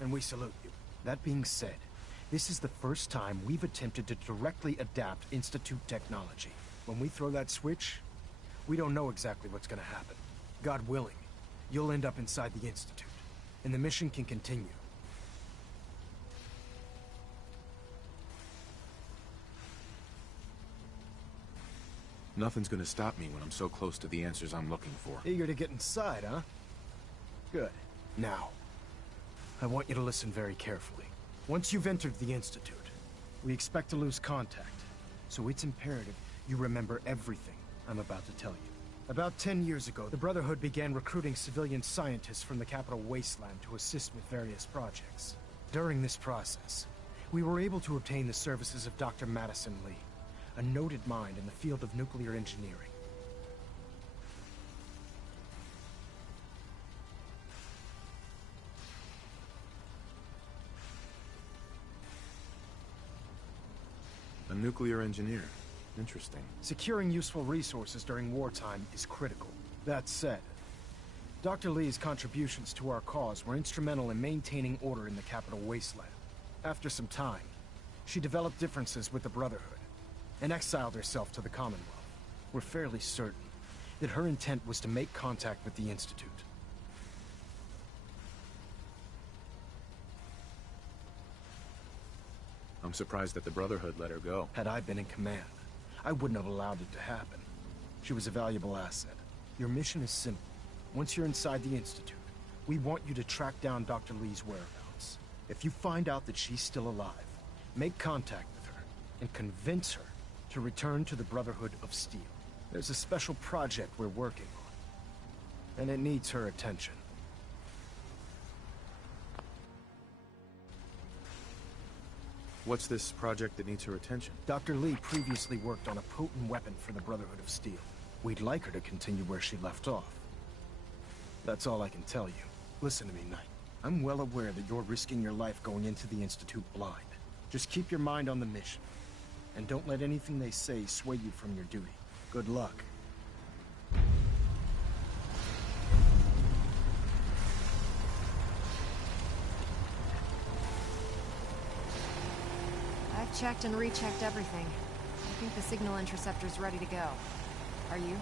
and we salute you. That being said, this is the first time we've attempted to directly adapt Institute technology. When we throw that switch, we don't know exactly what's gonna happen. God willing, you'll end up inside the Institute, and the mission can continue. Nothing's gonna stop me when I'm so close to the answers I'm looking for. Eager to get inside, huh? Good. Now, I want you to listen very carefully. Once you've entered the Institute, we expect to lose contact, so it's imperative you remember everything I'm about to tell you. About 10 years ago, the Brotherhood began recruiting civilian scientists from the capital wasteland to assist with various projects. During this process, we were able to obtain the services of Dr. Madison Lee, a noted mind in the field of nuclear engineering. A nuclear engineer. Interesting. Securing useful resources during wartime is critical. That said, Dr. Lee's contributions to our cause were instrumental in maintaining order in the capital wasteland. After some time, she developed differences with the Brotherhood and exiled herself to the Commonwealth. We're fairly certain that her intent was to make contact with the Institute. I'm surprised that the Brotherhood let her go. Had I been in command, I wouldn't have allowed it to happen. She was a valuable asset. Your mission is simple. Once you're inside the Institute, we want you to track down Dr. Lee's whereabouts. If you find out that she's still alive, make contact with her and convince her to return to the Brotherhood of Steel. There's a special project we're working on, and it needs her attention. What's this project that needs her attention? Dr. Lee previously worked on a potent weapon for the Brotherhood of Steel. We'd like her to continue where she left off. That's all I can tell you. Listen to me, Knight. I'm well aware that you're risking your life going into the Institute blind. Just keep your mind on the mission, and don't let anything they say sway you from your duty. Good luck. I've checked and rechecked everything. I think the signal interceptor's ready to go. Are you?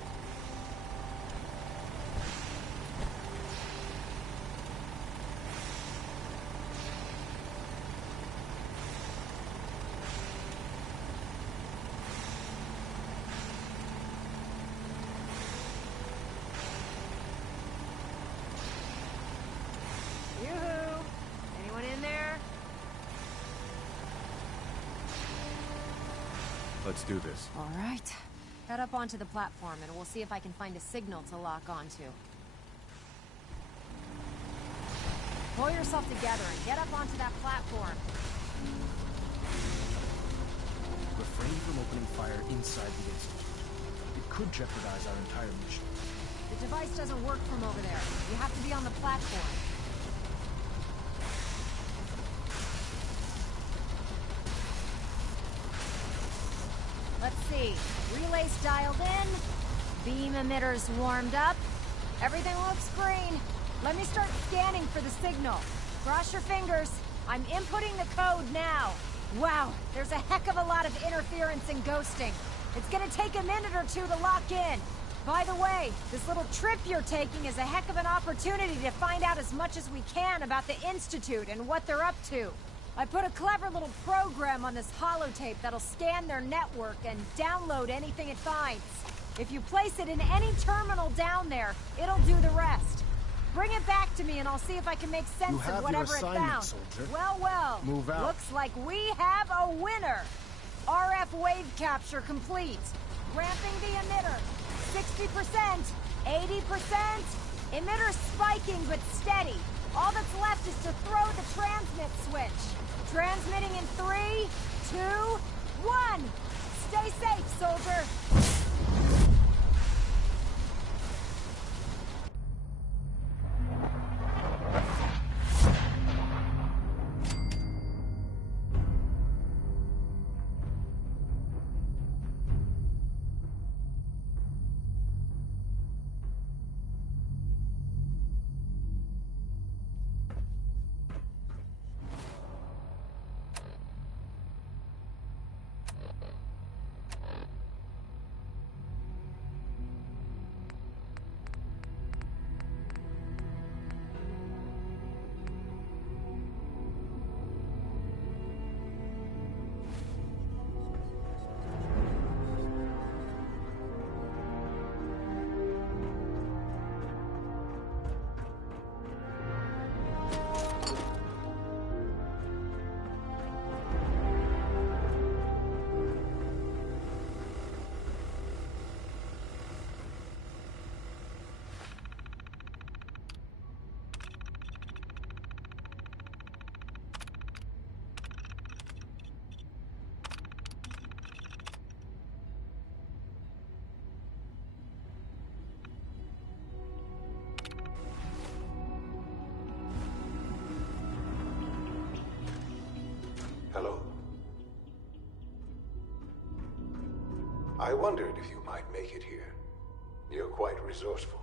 Yoo-hoo! Anyone in there? Let's do this. All right. Head up onto the platform and we'll see if I can find a signal to lock onto. Pull yourself together and get up onto that platform. Refrain from opening fire inside the Institute. It could jeopardize our entire mission. The device doesn't work from over there. You have to be on the platform. Let's see. Relays dialed in. Beam emitters warmed up. Everything looks green. Let me start scanning for the signal. Cross your fingers. I'm inputting the code now. Wow, there's a heck of a lot of interference and ghosting. It's gonna take a minute or two to lock in. By the way, this little trip you're taking is a heck of an opportunity to find out as much as we can about the Institute and what they're up to. I put a clever little program on this holotape that'll scan their network and download anything it finds. If you place it in any terminal down there, it'll do the rest. Bring it back to me and I'll see if I can make sense of whatever it found. Soldier. Well. Move out. Looks like we have a winner. RF wave capture complete. Ramping the emitter. 60%, 80%. Emitter spiking but steady. All that's left is to throw the transmit switch. Transmitting in 3, 2, 1. Stay safe, soldier. I wondered if you might make it here. You're quite resourceful.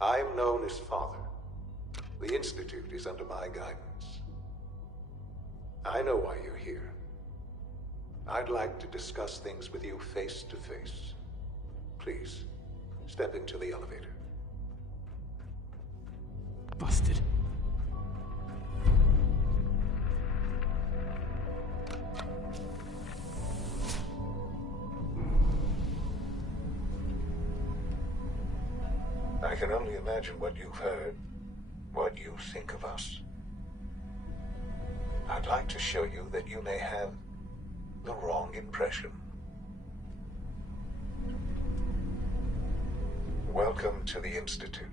I'm known as Father. The Institute is under my guidance. I know why you're here. I'd like to discuss things with you face to face. Please, step into the elevator. Busted. I can only imagine what you've heard, what you think of us. I'd like to show you that you may have the wrong impression. Welcome to the Institute.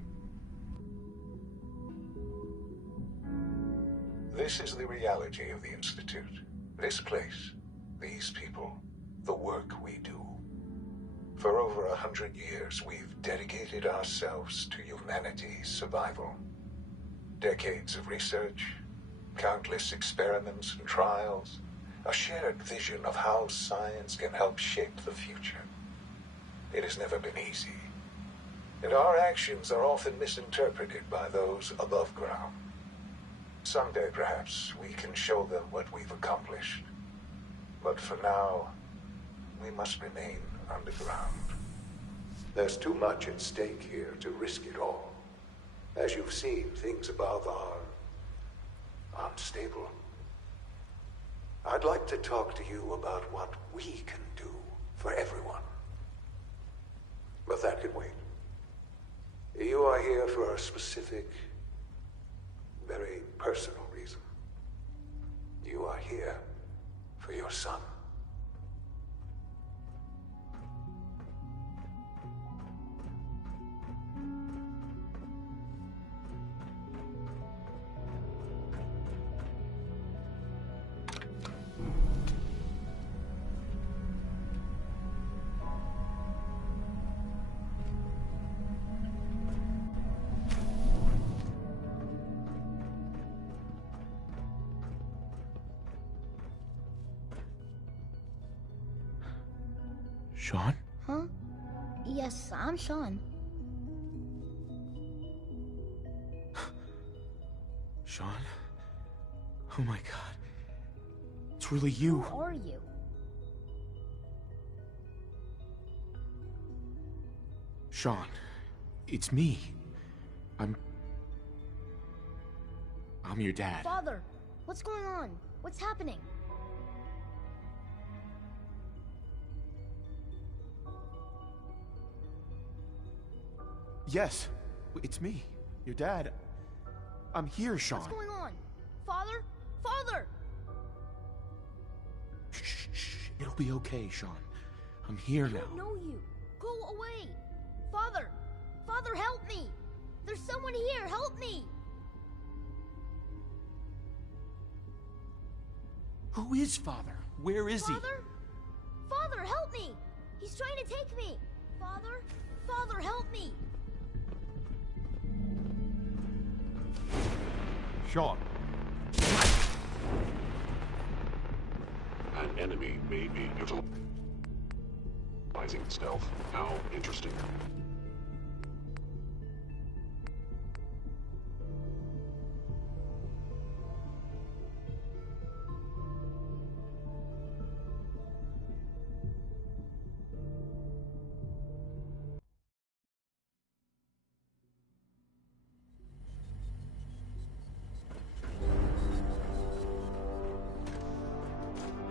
This is the reality of the Institute. This place, these people, the work we do. For over 100 years, we've dedicated ourselves to humanity's survival. Decades of research, countless experiments and trials, a shared vision of how science can help shape the future. It has never been easy, and our actions are often misinterpreted by those above ground. Someday, perhaps, we can show them what we've accomplished. But for now, we must remain underground. There's too much at stake here to risk it all. As you've seen, things above are unstable. I'd like to talk to you about what we can do for everyone. But that can wait. You are here for a specific, very personal reason. You are here for your son. Sean? Huh? Yes, I'm Sean. Sean? Oh my god. It's really you. Who are you? Sean, it's me. I'm your dad. Father, what's going on? What's happening? Yes, it's me, your dad. I'm here, Sean. What's going on? Father? Father! Shh. It'll be okay, Sean. I'm here now. I don't know you. Go away. Father! Father, help me! There's someone here. Help me! Who is Father? Where is Father? Father, help me! He's trying to take me! Father? Father, help me! Sean. An enemy may be utilizing stealth. How interesting.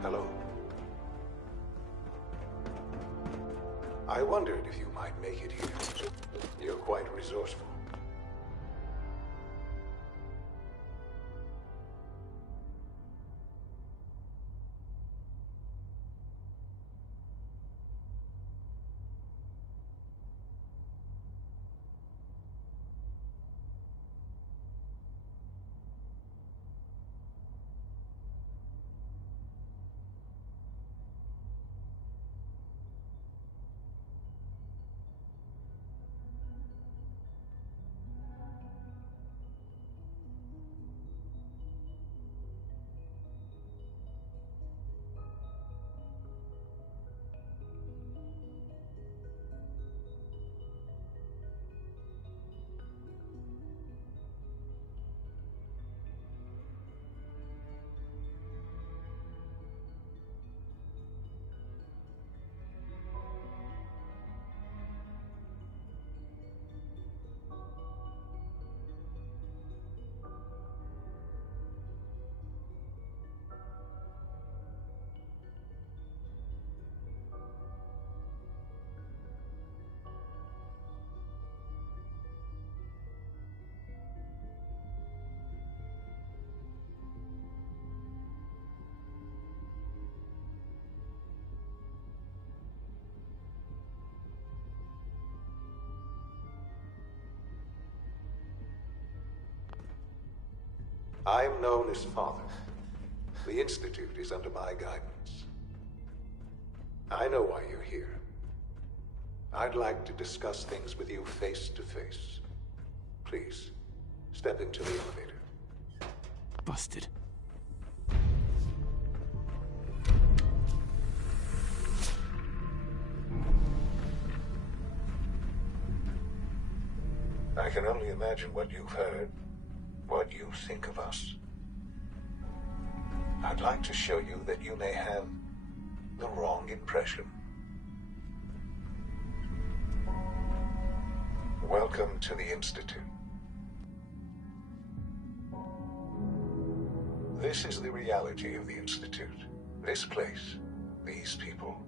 Hello. I wondered if you might make it here. You're quite resourceful. I'm known as Father. The Institute is under my guidance. I know why you're here. I'd like to discuss things with you face to face. Please, step into the elevator. Busted. I can only imagine what you've heard, what you think of us. I'd like to show you that you may have the wrong impression. Welcome to the Institute. This is the reality of the Institute. This place, these people,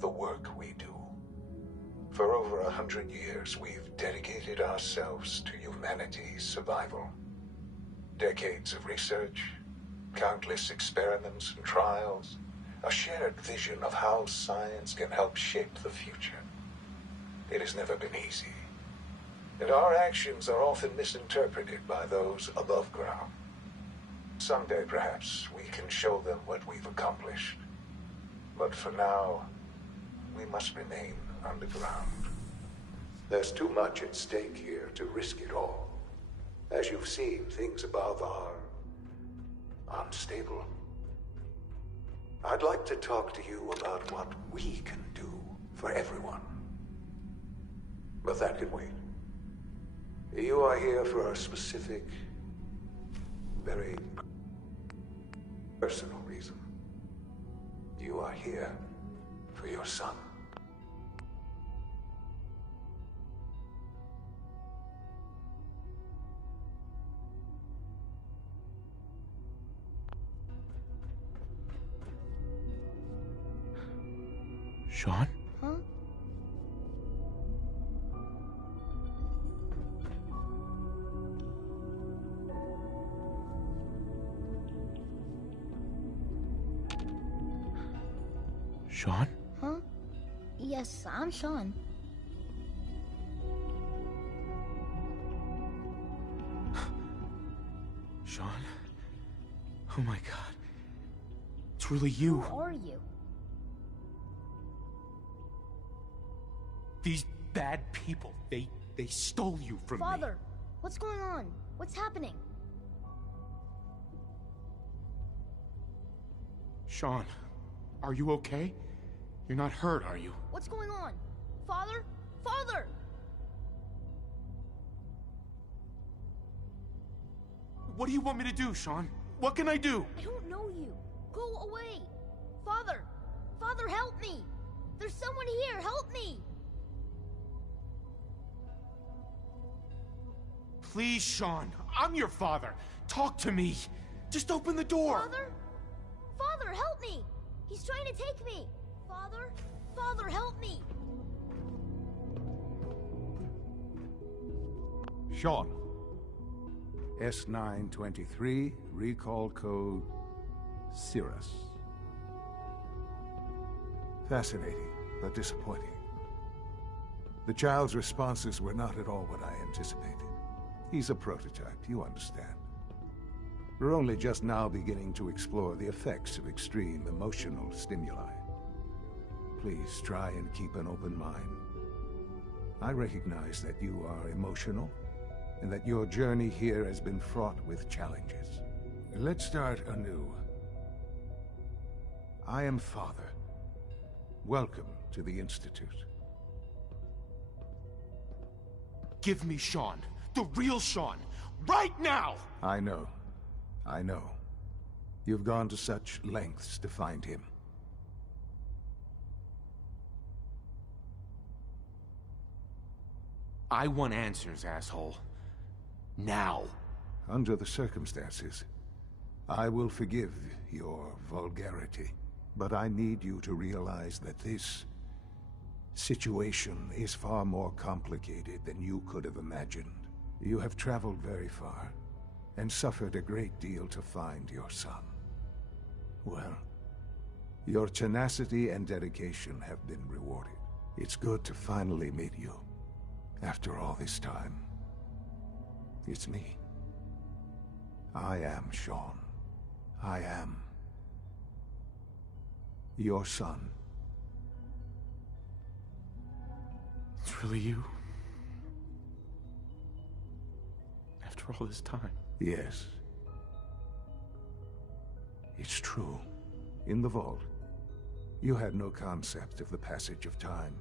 the work we do. For over 100 years, we've dedicated ourselves to humanity's survival. Decades of research, countless experiments and trials, a shared vision of how science can help shape the future. It has never been easy, and our actions are often misinterpreted by those above ground. Someday, perhaps, we can show them what we've accomplished. But for now, we must remain underground. There's too much at stake here to risk it all. As you've seen, things above are unstable. I'd like to talk to you about what we can do for everyone. But that can wait. You are here for a specific, very personal reason. You are here for your son. Sean? Huh? Sean? Huh? Yes, I'm Sean. Sean? Oh my god. It's really you. Who are you? These bad people, they stole you from me. Father, what's going on? What's happening? Sean, are you okay? You're not hurt, are you? What's going on? Father? Father! What do you want me to do, Sean? What can I do? I don't know you. Go away. Father! Father, help me! There's someone here, help me! Please, Sean. I'm your father. Talk to me. Just open the door. Father? Father, help me! He's trying to take me! Father? Father, help me! Sean. S923, recall code Cirrus. Fascinating, but disappointing. The child's responses were not at all what I anticipated. He's a prototype, you understand. We're only just now beginning to explore the effects of extreme emotional stimuli. Please try and keep an open mind. I recognize that you are emotional, and that your journey here has been fraught with challenges. Let's start anew. I am Father. Welcome to the Institute. Give me Sean. The real Sean. Right now! I know. I know. You've gone to such lengths to find him. I want answers, asshole. Now. Under the circumstances, I will forgive your vulgarity. But I need you to realize that this situation is far more complicated than you could have imagined. You have traveled very far, and suffered a great deal to find your son. Well, your tenacity and dedication have been rewarded. It's good to finally meet you, after all this time. It's me. I am, Sean. I am your son. It's really you? After all this time? Yes. It's true. In the vault, you had no concept of the passage of time.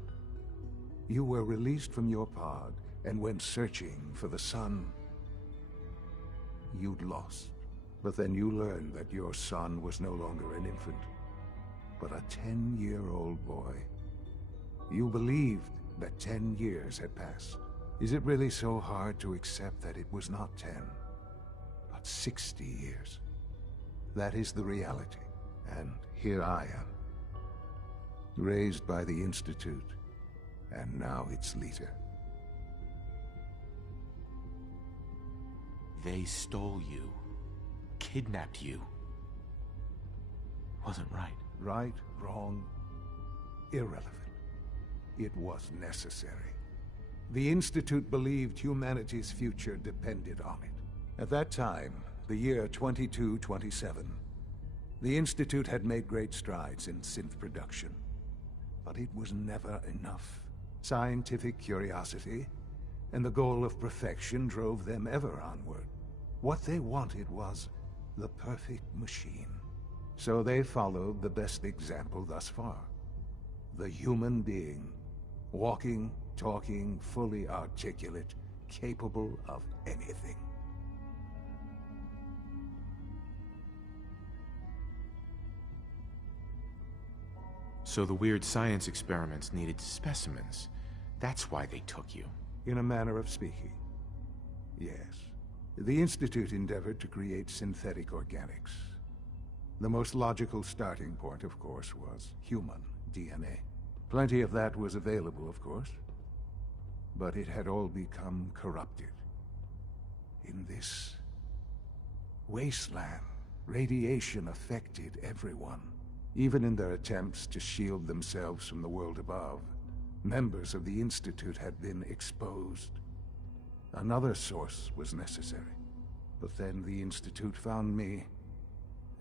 You were released from your pod and went searching for the sun you'd lost. But then you learned that your son was no longer an infant, but a 10-year-old boy. You believed that 10 years had passed. Is it really so hard to accept that it was not 10, but 60 years? That is the reality, and here I am. Raised by the Institute, and now its leader. They stole you. Kidnapped you. Wasn't right. Right, wrong, irrelevant. It was necessary. The Institute believed humanity's future depended on it. At that time, the year 2227, the Institute had made great strides in synth production. But it was never enough. Scientific curiosity and the goal of perfection drove them ever onward. What they wanted was the perfect machine. So they followed the best example thus far. The human being. Walking, talking, fully articulate, capable of anything. So the weird science experiments needed specimens. That's why they took you. In a manner of speaking, yes. The Institute endeavored to create synthetic organics. The most logical starting point, of course, was human DNA. Plenty of that was available, of course. But it had all become corrupted. In this wasteland, radiation affected everyone. Even in their attempts to shield themselves from the world above, members of the Institute had been exposed. Another source was necessary. But then the Institute found me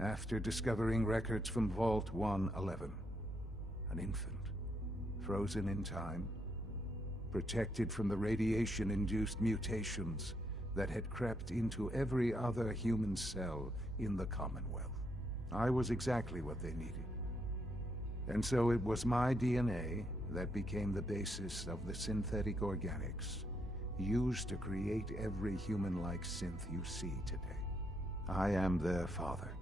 after discovering records from Vault 111. An infant, frozen in time, protected from the radiation-induced mutations that had crept into every other human cell in the Commonwealth. I was exactly what they needed. And so it was my DNA that became the basis of the synthetic organics used to create every human-like synth you see today. I am their father.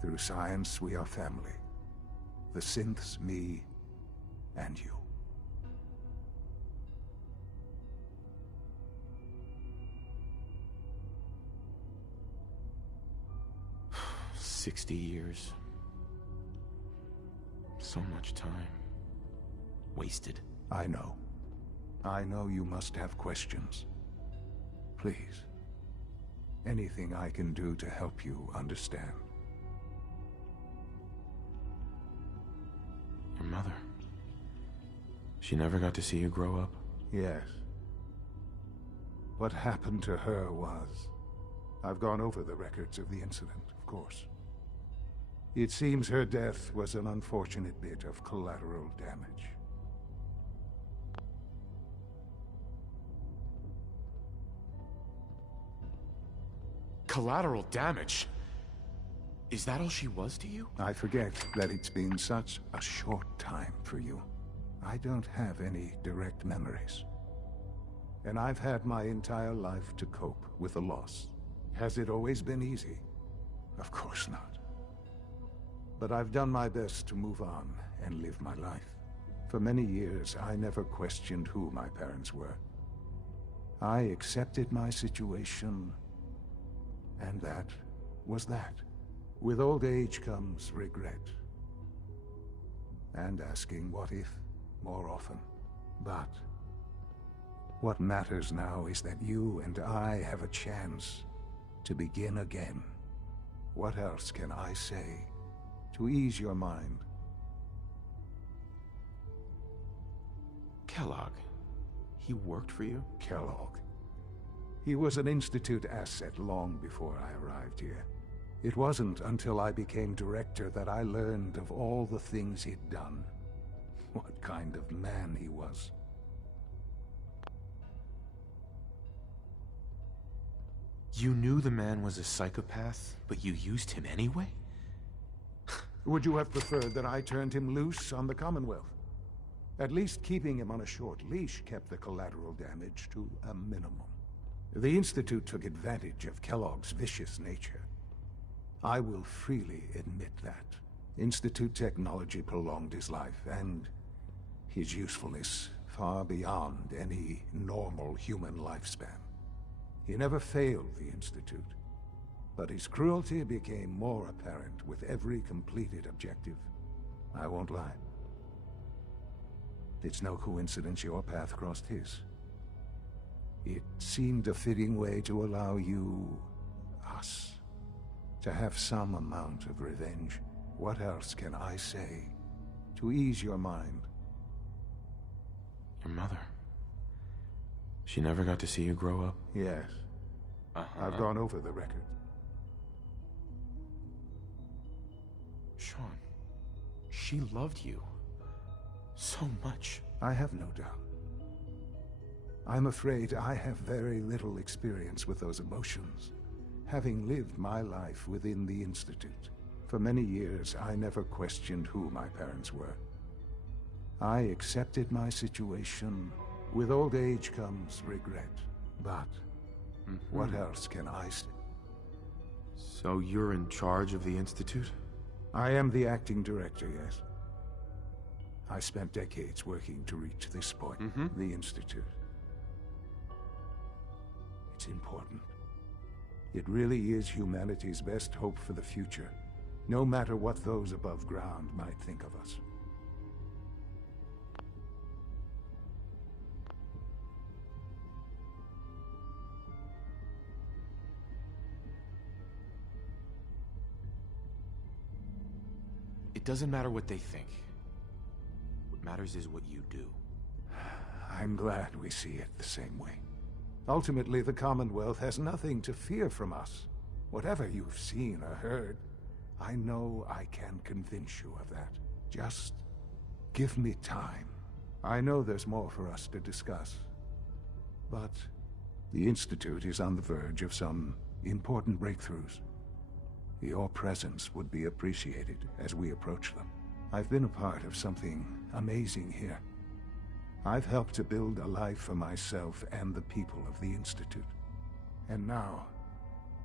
Through science, we are family. The synths, me, and you. $60 so much time. Wasted. I know. I know you must have questions. Please. Anything I can do to help you understand. Your mother. She never got to see you grow up? Yes. What happened to her was... I've gone over the records of the incident, of course. It seems her death was an unfortunate bit of collateral damage. Collateral damage? Is that all she was to you? I forget that it's been such a short time for you. I don't have any direct memories. And I've had my entire life to cope with the loss. Has it always been easy? Of course not. But I've done my best to move on and live my life. For many years, I never questioned who my parents were. I accepted my situation, and that was that. With old age comes regret. And asking what if more often. But what matters now is that you and I have a chance to begin again. What else can I say to ease your mind? Kellogg. He worked for you? Kellogg. He was an Institute asset long before I arrived here. It wasn't until I became director that I learned of all the things he'd done. What kind of man he was. You knew the man was a psychopath, but you used him anyway? Would you have preferred that I turned him loose on the Commonwealth? At least keeping him on a short leash kept the collateral damage to a minimum. The Institute took advantage of Kellogg's vicious nature. I will freely admit that. Institute technology prolonged his life, and his usefulness far beyond any normal human lifespan. He never failed the Institute, but his cruelty became more apparent with every completed objective. I won't lie. It's no coincidence your path crossed his. It seemed a fitting way to allow you, us, to have some amount of revenge. What else can I say to ease your mind? Your mother. She never got to see you grow up? Yes. I've gone over the record. Sean, she loved you. So much. I have no doubt. I'm afraid I have very little experience with those emotions, having lived my life within the Institute. For many years, I never questioned who my parents were. I accepted my situation. With old age comes regret. But what else can I say? So you're in charge of the Institute? I am the acting director, yes. I spent decades working to reach this point, the Institute. It's important. It really is humanity's best hope for the future, no matter what those above ground might think of us. It doesn't matter what they think. What matters is what you do. I'm glad we see it the same way. Ultimately, the Commonwealth has nothing to fear from us. Whatever you've seen or heard, I know I can convince you of that. Just give me time. I know there's more for us to discuss. But the Institute is on the verge of some important breakthroughs. Your presence would be appreciated as we approach them. I've been a part of something amazing here. I've helped to build a life for myself and the people of the Institute. And now,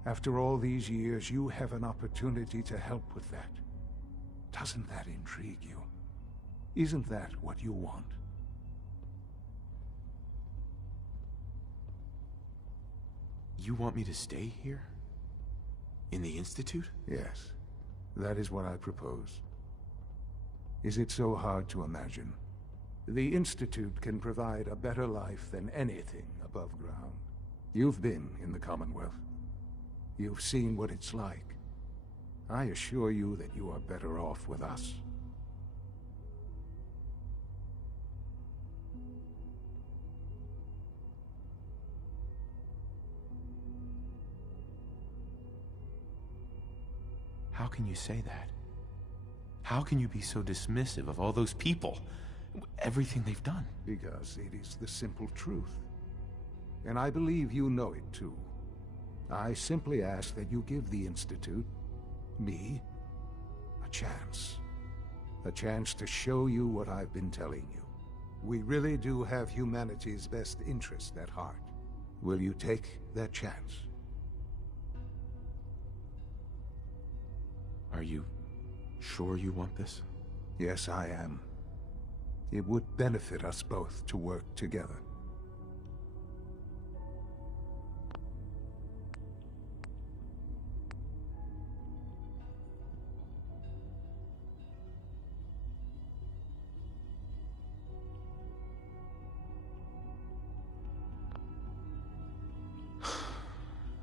after all these years, you have an opportunity to help with that. Doesn't that intrigue you? Isn't that what you want? You want me to stay here? In the Institute? Yes, that is what I propose. Is it so hard to imagine? The Institute can provide a better life than anything above ground. You've been in the Commonwealth. You've seen what it's like. I assure you that you are better off with us. How can you say that? How can you be so dismissive of all those people? Everything they've done? Because it is the simple truth. And I believe you know it too. I simply ask that you give the Institute, me, a chance. A chance to show you what I've been telling you. We really do have humanity's best interest at heart. Will you take that chance? Are you sure you want this? Yes, I am. It would benefit us both to work together.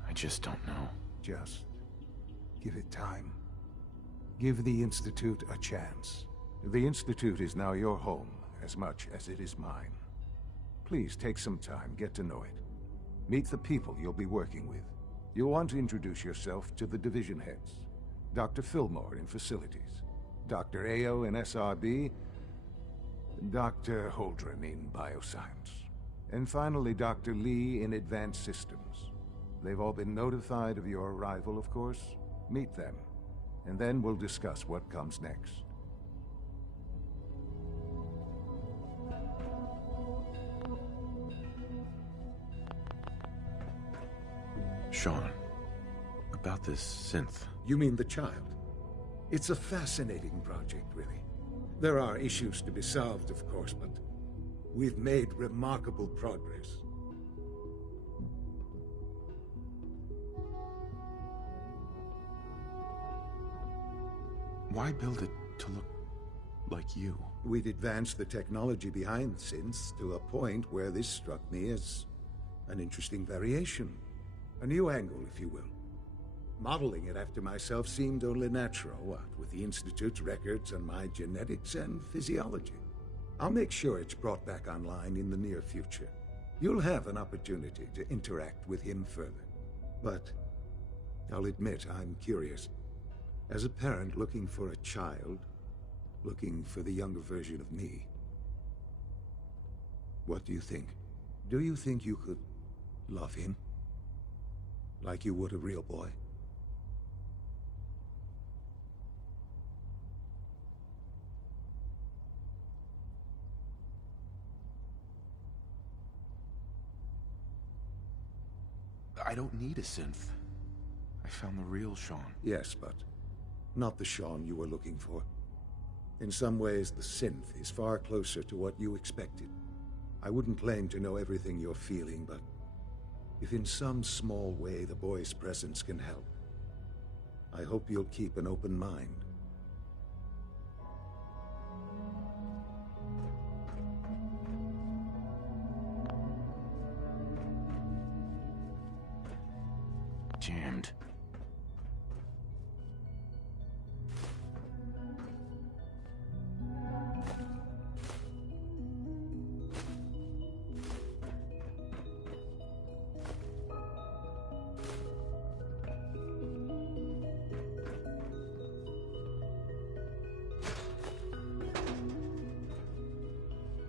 I just don't know. Just give it time. Give the Institute a chance. The Institute is now your home as much as it is mine. Please take some time, get to know it. Meet the people you'll be working with. You'll want to introduce yourself to the division heads. Dr. Fillmore in Facilities, Dr. Ao in SRB, Dr. Holdren in Bioscience, and finally Dr. Lee in Advanced Systems. They've all been notified of your arrival, of course. Meet them, and then we'll discuss what comes next. Sean, about this synth. You mean the child? It's a fascinating project, really. There are issues to be solved, of course, but we've made remarkable progress. Why build it to look like you? We've advanced the technology behind synths to a point where this struck me as an interesting variation. A new angle, if you will. Modeling it after myself seemed only natural, what with the Institute's records on my genetics and physiology. I'll make sure it's brought back online in the near future. You'll have an opportunity to interact with him further. But I'll admit I'm curious. As a parent looking for a child, looking for the younger version of me, what do you think? Do you think you could love him? Like you would a real boy? I don't need a synth. I found the real Sean. Yes, but not the Sean you were looking for. In some ways, the synth is far closer to what you expected. I wouldn't claim to know everything you're feeling, but if in some small way the boy's presence can help, I hope you'll keep an open mind. Jammed.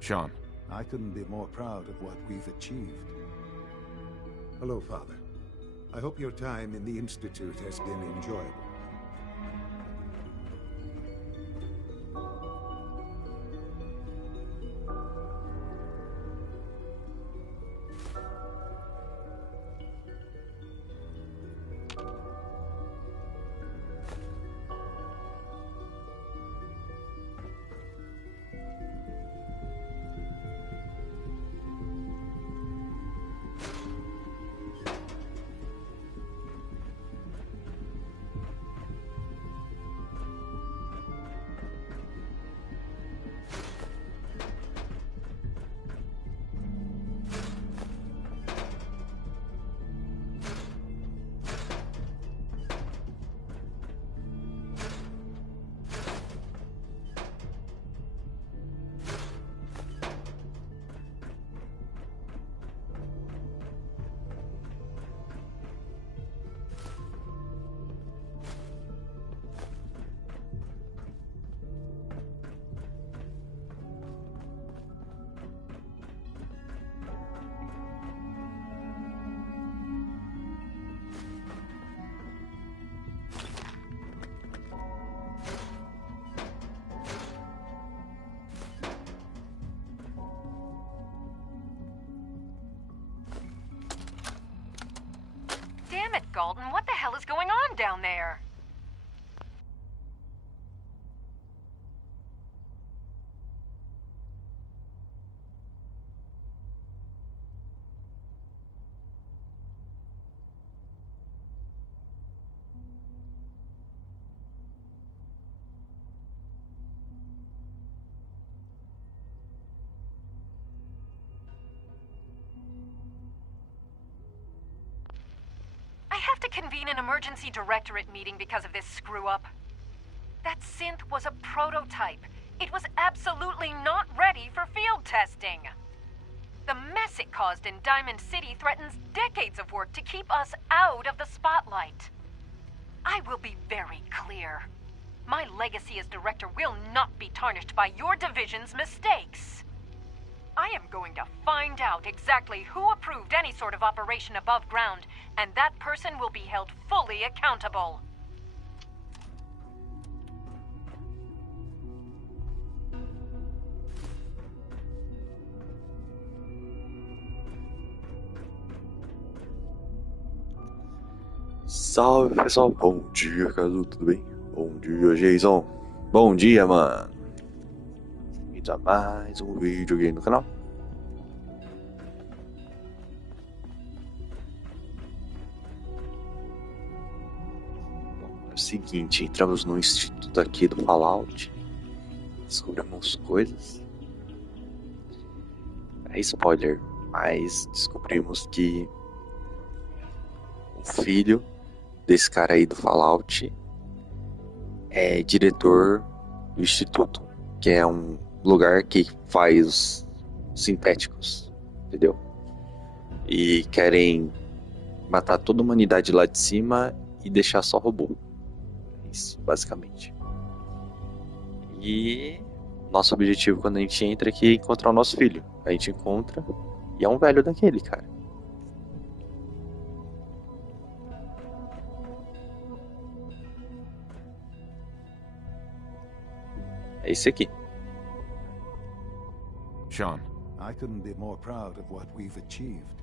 Sean. I couldn't be more proud of what we've achieved. Hello, Father. I hope your time in the Institute has been enjoyable. Damn it, Galton, what the hell is going on down there? I have to convene an emergency directorate meeting because of this screw-up. That synth was a prototype. It was absolutely not ready for field testing. The mess it caused in Diamond City threatens decades of work to keep us out of the spotlight. I will be very clear. My legacy as director will not be tarnished by your division's mistakes. I am going to find out exactly who approved any sort of operation above ground, and that person will be held fully accountable. Salve pessoal, bom dia, Casu, tudo bem? Bom dia, Jason. Bom dia, mano. Bem-vindos a mais um vídeo aqui no canal. Bom, é o seguinte, entramos no instituto aqui do Fallout, descobrimos coisas. É spoiler, mas descobrimos que o filho desse cara aí do Fallout é diretor do instituto, que é um lugar que faz sintéticos, entendeu? E querem matar toda a humanidade lá de cima e deixar só robô. Isso, basicamente. E nosso objetivo quando a gente entra aqui é encontrar o nosso filho. A gente encontra e é um velho daquele, cara. É esse aqui. Sean, I couldn't be more proud of what we've achieved.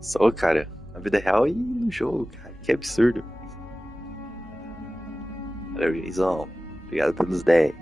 Sou, cara. Na vida real e no jogo, cara. Que absurdo. Valeu, Jason. Obrigado pelos 10.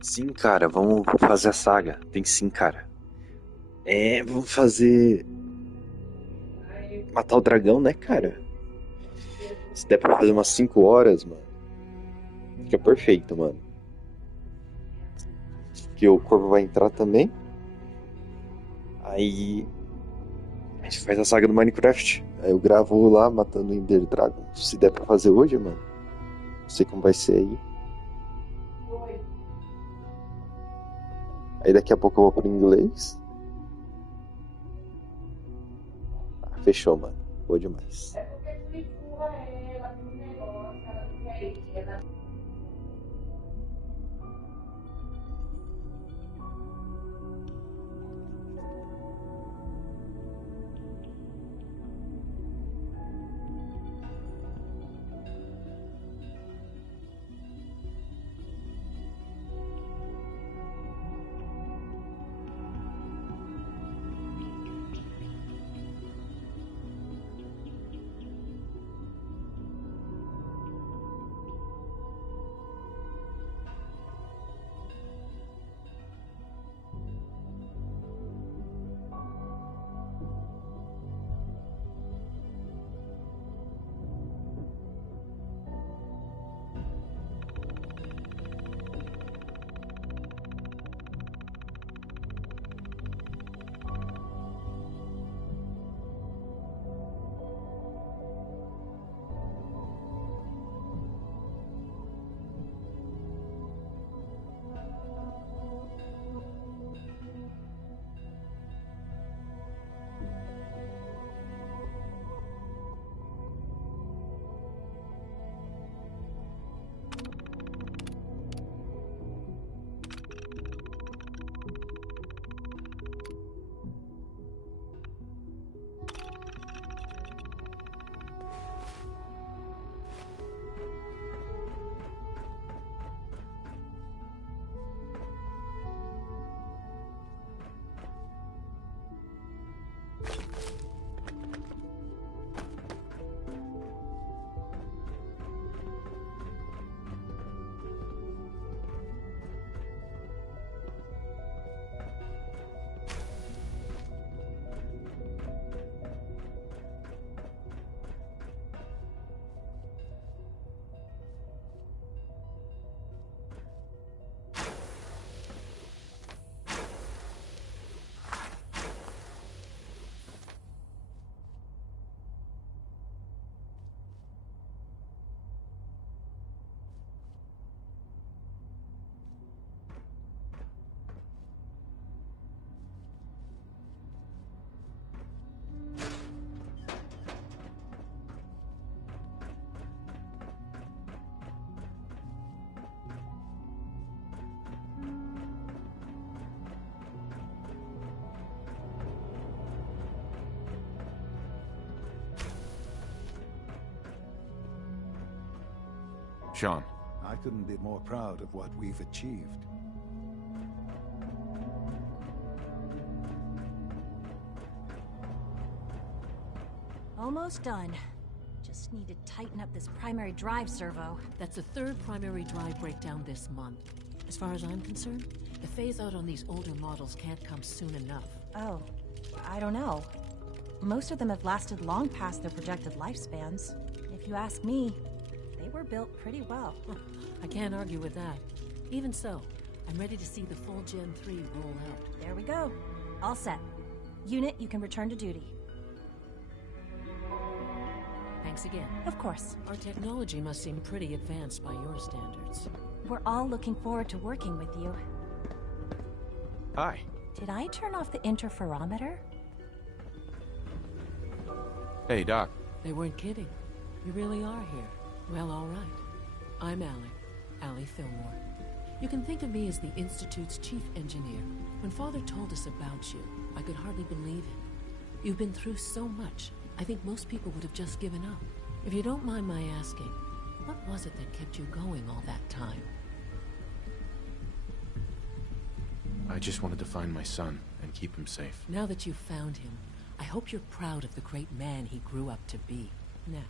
Sim, cara, vamos fazer a saga. Tem sim, cara. Vamos fazer. Matar o dragão, né, cara? Se der pra fazer umas 5 horas, mano. Fica perfeito, mano. Que o corvo vai entrar também. Aí. A gente faz a saga do Minecraft. Aí eu gravo lá matando o Ender Dragon. Se der pra fazer hoje, mano. Não sei como vai ser aí. Aí daqui a pouco eu vou pro inglês. Fechou, mano. Boa demais. Sean. I couldn't be more proud of what we've achieved. Almost done. Just need to tighten up this primary drive servo. That's the third primary drive breakdown this month. As far as I'm concerned, the phase-out on these older models can't come soon enough. Oh, I don't know. Most of them have lasted long past their projected lifespans. If you ask me, they were built pretty well. I can't argue with that. Even so, I'm ready to see the full Gen 3 roll out. There we go. All set. Unit, you can return to duty. Thanks again. Of course. Our technology must seem pretty advanced by your standards. We're all looking forward to working with you. Hi. Did I turn off the interferometer? Hey, Doc. They weren't kidding. You really are here. Well, all right. I'm Allie Fillmore. You can think of me as the Institute's chief engineer. When Father told us about you, I could hardly believe it. You've been through so much, I think most people would have just given up. If you don't mind my asking, what was it that kept you going all that time? I just wanted to find my son and keep him safe. Now that you've found him, I hope you're proud of the great man he grew up to be. Now,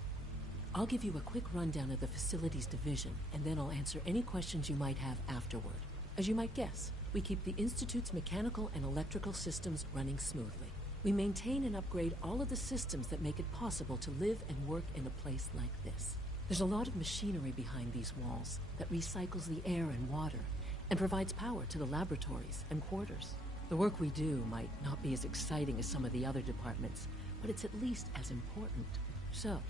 I'll give you a quick rundown of the Facilities Division, and then I'll answer any questions you might have afterward. As you might guess, we keep the Institute's mechanical and electrical systems running smoothly. We maintain and upgrade all of the systems that make it possible to live and work in a place like this. There's a lot of machinery behind these walls that recycles the air and water and provides power to the laboratories and quarters. The work we do might not be as exciting as some of the other departments, but it's at least as important. So,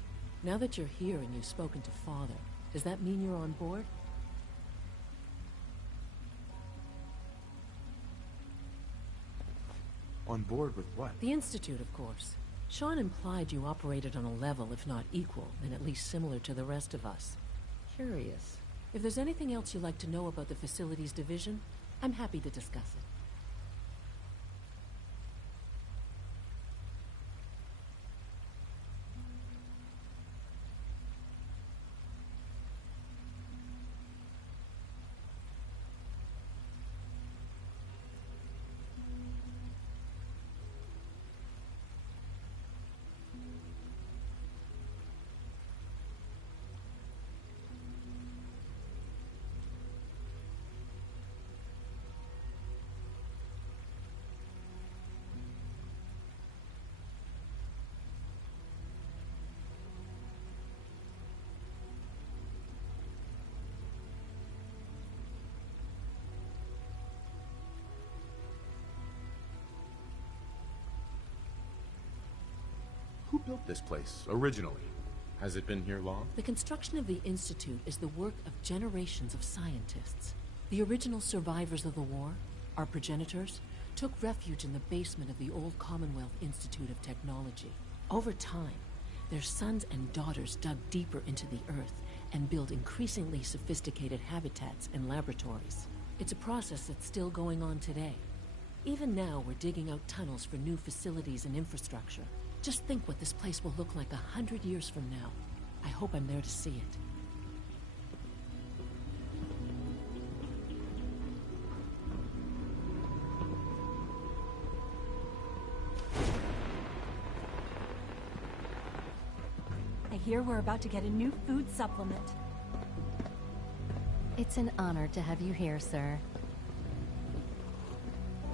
now that you're here and you've spoken to Father, does that mean you're on board? On board with what? The Institute, of course. Sean implied you operated on a level, if not equal, then at least similar to the rest of us. Curious. If there's anything else you'd like to know about the Facilities Division, I'm happy to discuss it. Who built this place, originally? Has it been here long? The construction of the Institute is the work of generations of scientists. The original survivors of the war, our progenitors, took refuge in the basement of the old Commonwealth Institute of Technology. Over time, their sons and daughters dug deeper into the earth and built increasingly sophisticated habitats and laboratories. It's a process that's still going on today. Even now, we're digging out tunnels for new facilities and infrastructure. Just think what this place will look like 100 years from now. I hope I'm there to see it. I hear we're about to get a new food supplement. It's an honor to have you here, sir.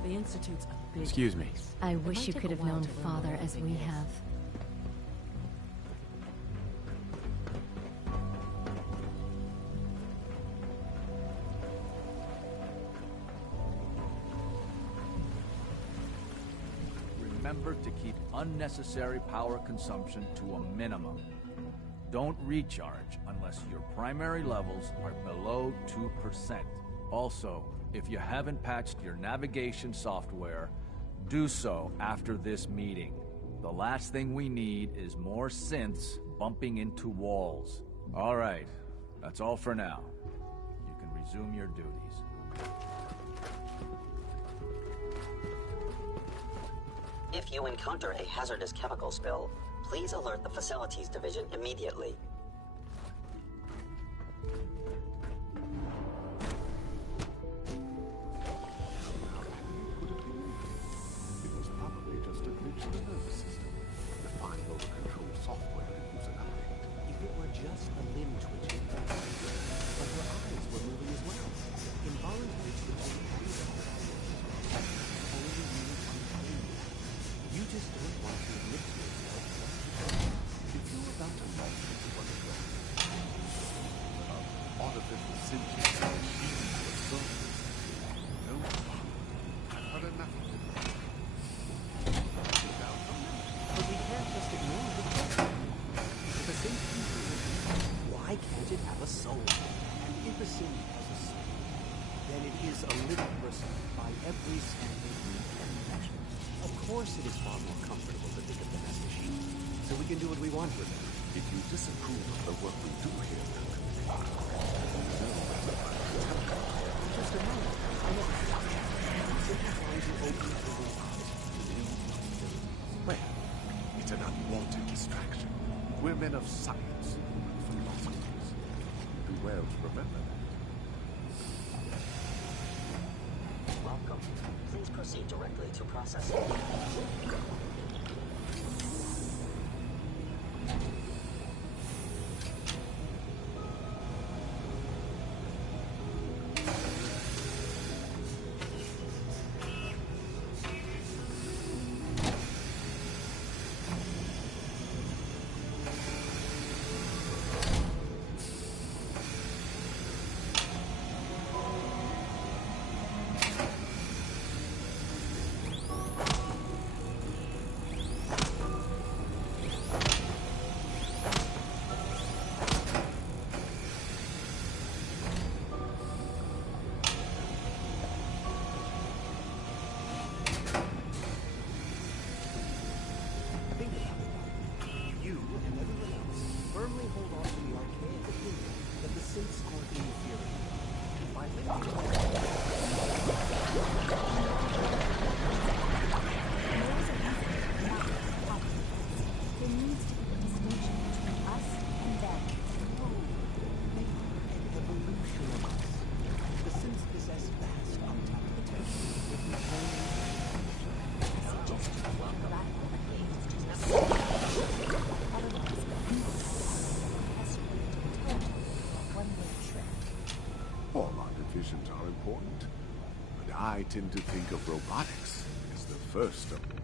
The Institute's a big Excuse me. place. I It wish might you take could a have while known to learn Father what as we everything is. have. Remember to keep unnecessary power consumption to a minimum. Don't recharge unless your primary levels are below 2%. Also, if you haven't patched your navigation software, do so after this meeting. The last thing we need is more synths bumping into walls. All right, that's all for now. You can resume your duties. If you encounter a hazardous chemical spill, please alert the Facilities Division immediately. It was probably just a glitch in the nervous system. The fine motor control software was an update. If it were just a limb twitching, but her eyes were moving as well. Involuntary twitching is only really unclean. You just don't want to admit to yourself. If you're about to fall into one of those artificial sentience was so no fun. I've had enough of it. But we can't just ignore the problem. The if a sim has a soul, then it is a living person by every standard we can imagine. Of course it is far more comfortable to think of them as machines, so we can do what we want with them. If you disapprove of the work we do here, Just a moment. I know. Simply trying to open people's eyes to new possibilities. well, it's an unwanted distraction. We're men of science, philosophers. Do well to remember that. Welcome. Please proceed directly to processing. All our divisions are important, but I tend to think of robotics as the first of them.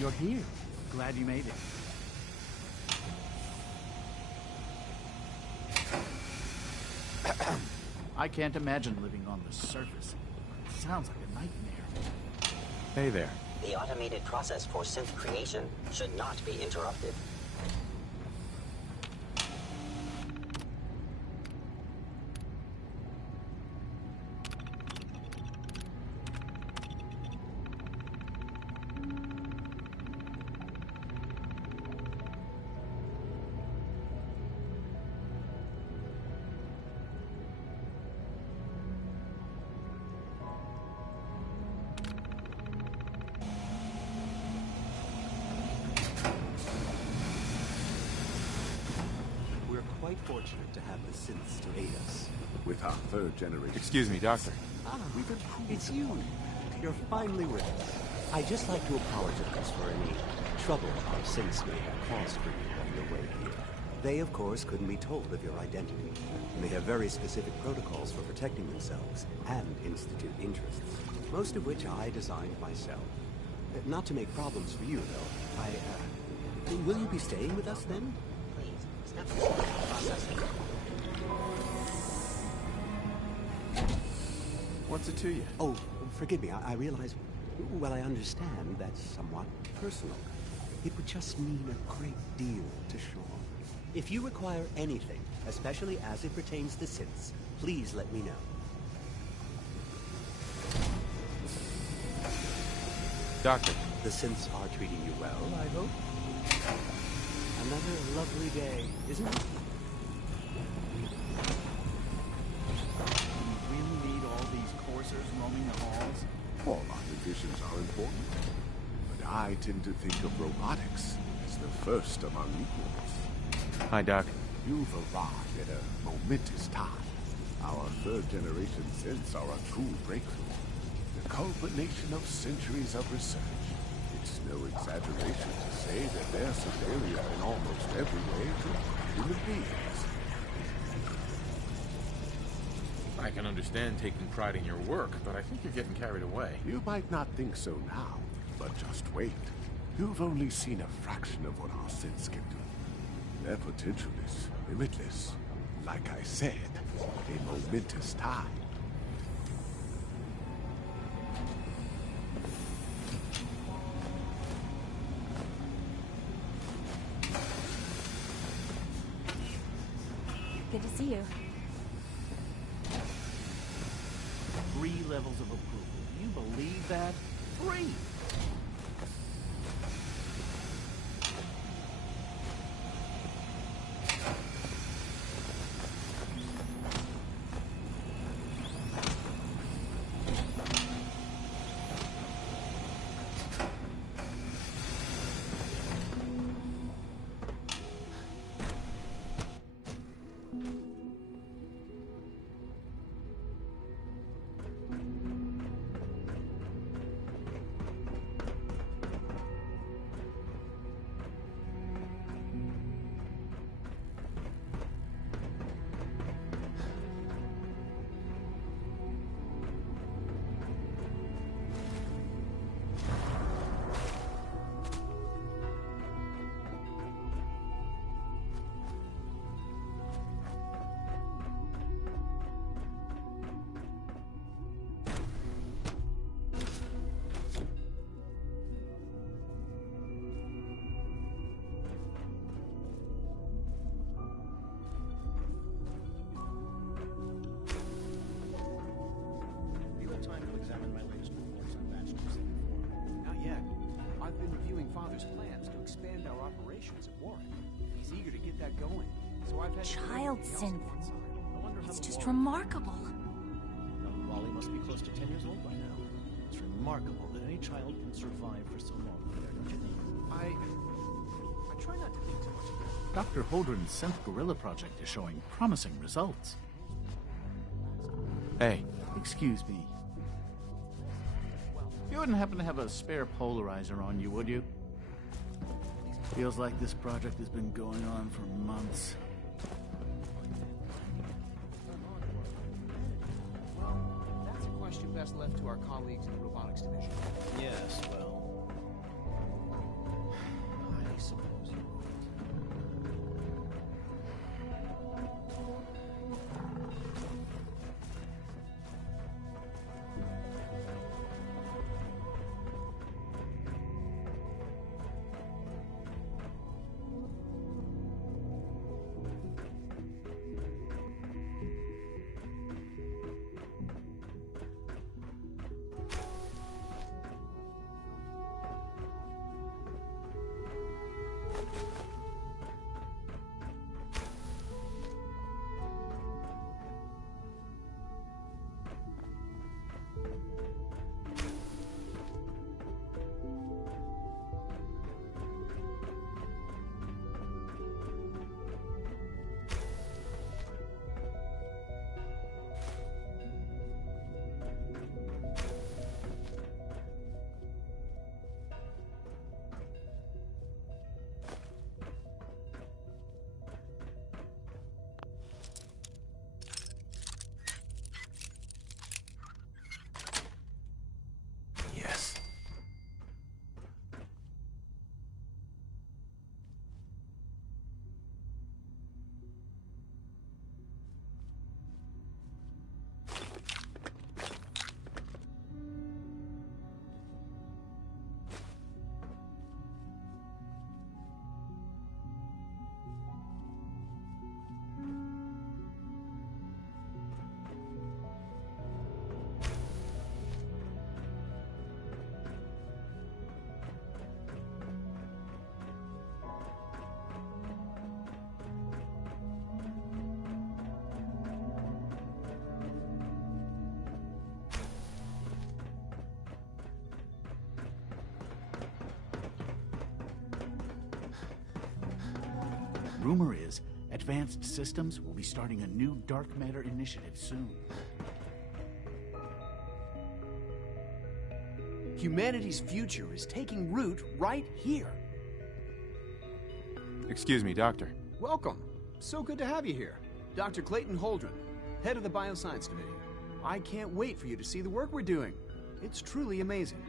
You're here. Glad you made it. I can't imagine living on the surface. It sounds like a nightmare. Hey there. The automated process for synth creation should not be interrupted. Quite fortunate to have the synths to aid us. With our third generation. Excuse me, Doctor. We've improved. It's you. You're finally with us. I'd just like to apologize for any trouble our synths may have caused for you on your way here. They, of course, couldn't be told of your identity, and they have very specific protocols for protecting themselves and Institute interests, most of which I designed myself. Not to make problems for you, though. Will you be staying with us then? What's it to you? Oh, forgive me. I realize... Well, I understand that's somewhat personal. It would just mean a great deal to Sean. If you require anything, especially as it pertains to synths, please let me know. Doctor. The synths are treating you well, I hope? Another lovely day, isn't it? You really need all these coursers roaming the halls? All our divisions are important, but I tend to think of robotics as the first among equals. Hi, Doc. You've arrived at a momentous time. Our third-generation synths are a true breakthrough. The culmination of centuries of research. It's no exaggeration to say that they're superior in almost every way to human beings. I can understand taking pride in your work, but I think you're getting carried away. You might not think so now, but just wait. You've only seen a fraction of what our synths can do. Their potential is limitless. Like I said, a momentous time. Good to see you. 3 levels of approval. Do you believe that? 3! Time to examine my latest reports on Batch 274. Not yet. I've been reviewing Father's plans to expand our operations at Warren. He's eager to get that going, so I've had Child synth. It's just remarkable. Wally must be close to 10 years old by now. It's remarkable that any child can survive for so long there, don't you think? I try not to think too much about it. Dr. Holdren's Synth Gorilla project is showing promising results. Hey. Excuse me. You wouldn't happen to have a spare polarizer on you, would you? Feels like this project has been going on for months. That's a question best left to our colleagues in the robotics division. Yes, well... Rumor is, Advanced Systems will be starting a new dark matter initiative soon. Humanity's future is taking root right here. Excuse me, Doctor. Welcome. So good to have you here. Dr. Clayton Holdren, head of the Bioscience Division. I can't wait for you to see the work we're doing. It's truly amazing.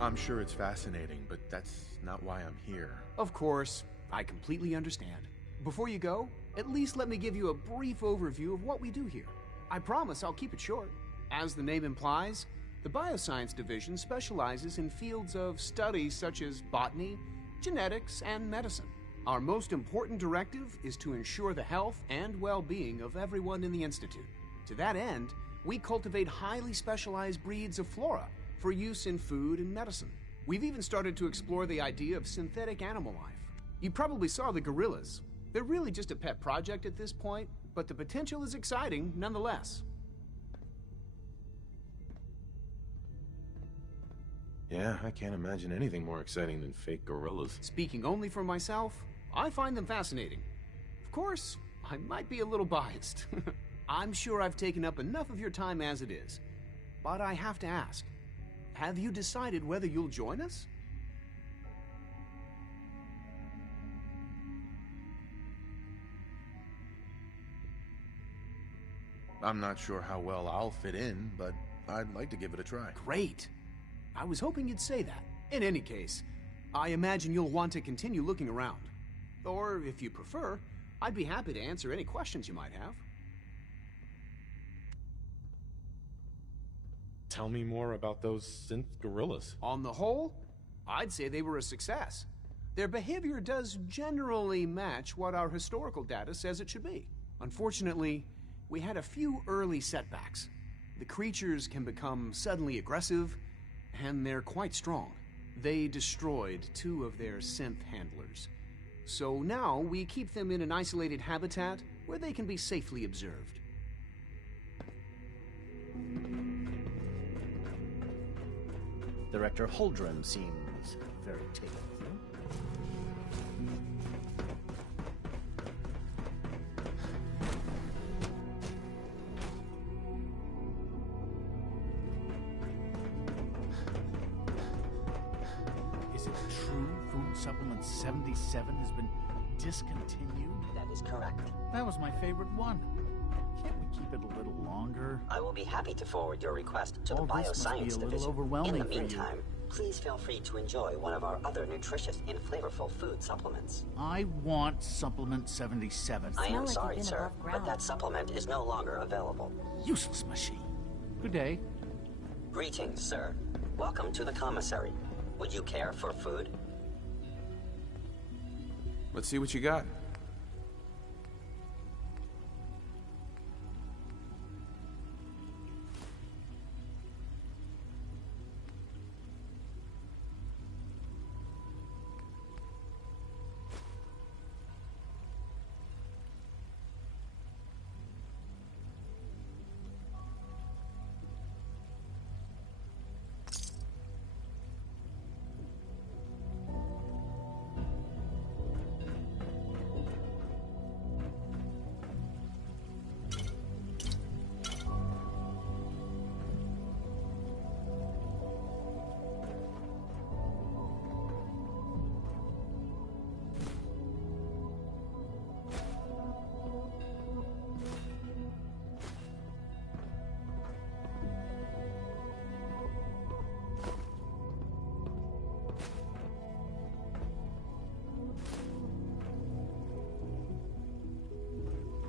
I'm sure it's fascinating, but that's not why I'm here. Of course, I completely understand. Before you go, at least let me give you a brief overview of what we do here. I promise I'll keep it short. As the name implies, the Bioscience Division specializes in fields of study such as botany, genetics, and medicine. Our most important directive is to ensure the health and well-being of everyone in the Institute. To that end, we cultivate highly specialized breeds of flora for use in food and medicine. We've even started to explore the idea of synthetic animal life. You probably saw the gorillas. They're really just a pet project at this point, but the potential is exciting nonetheless. Yeah, I can't imagine anything more exciting than fake gorillas. Speaking only for myself, I find them fascinating. Of course, I might be a little biased. I'm sure I've taken up enough of your time as it is. But I have to ask, have you decided whether you'll join us? I'm not sure how well I'll fit in, but I'd like to give it a try. Great. I was hoping you'd say that. In any case, I imagine you'll want to continue looking around. Or, if you prefer, I'd be happy to answer any questions you might have. Tell me more about those synth gorillas. On the whole, I'd say they were a success. Their behavior does generally match what our historical data says it should be. Unfortunately, we had a few early setbacks. The creatures can become suddenly aggressive, and they're quite strong. They destroyed 2 of their synth handlers. So now we keep them in an isolated habitat where they can be safely observed. Director Holdren seems very taken with you. Is it true food supplement 77 has been discontinued? That is correct. That was my favorite one. Can't we keep it a little longer? I will be happy to forward your request to the All this must be Bioscience a little Division. overwhelming In the for you. meantime, please feel free to enjoy one of our other nutritious and flavorful food supplements. I want supplement 77. I am sorry, sir, but that supplement is no longer available. Useless machine. Good day. Greetings, sir. Welcome to the commissary. Would you care for food? Let's see what you got.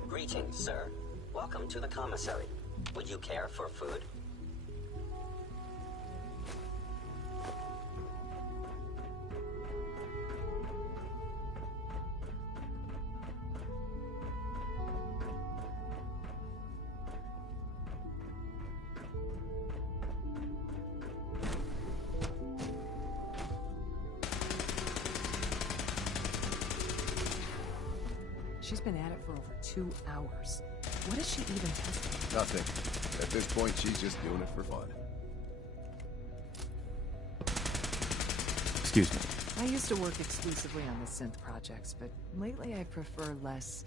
Greetings, sir. Welcome to the commissary. Would you care for food? She's been at it for over 2 hours. What is she even testing? Nothing. At this point, she's just doing it for fun. Excuse me. I used to work exclusively on the synth projects, but lately I prefer less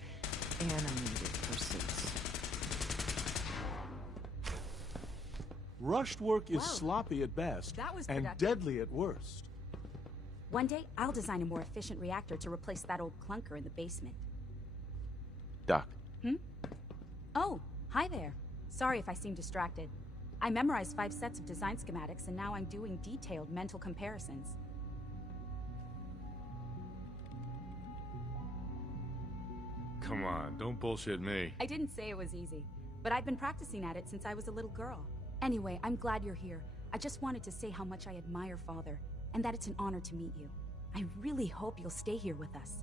animated pursuits. Rushed work is Wow. sloppy at best That was and productive. deadly at worst. One day, I'll design a more efficient reactor to replace that old clunker in the basement. Doc. Oh, hi there. Sorry if I seem distracted. I memorized 5 sets of design schematics, and now I'm doing detailed mental comparisons. Come on, don't bullshit me. I didn't say it was easy, but I've been practicing at it since I was a little girl. Anyway, I'm glad you're here. I just wanted to say how much I admire Father, and that it's an honor to meet you. I really hope you'll stay here with us.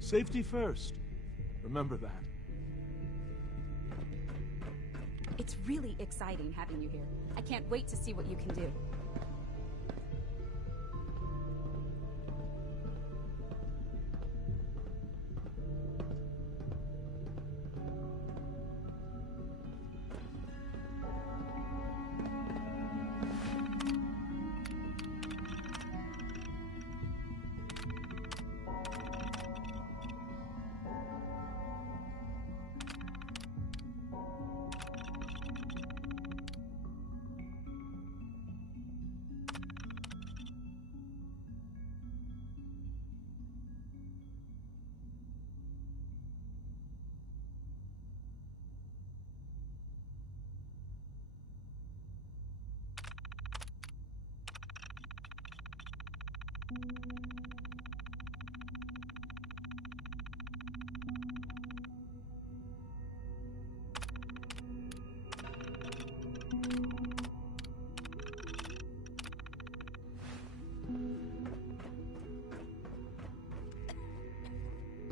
Safety first. Remember that. It's really exciting having you here. I can't wait to see what you can do.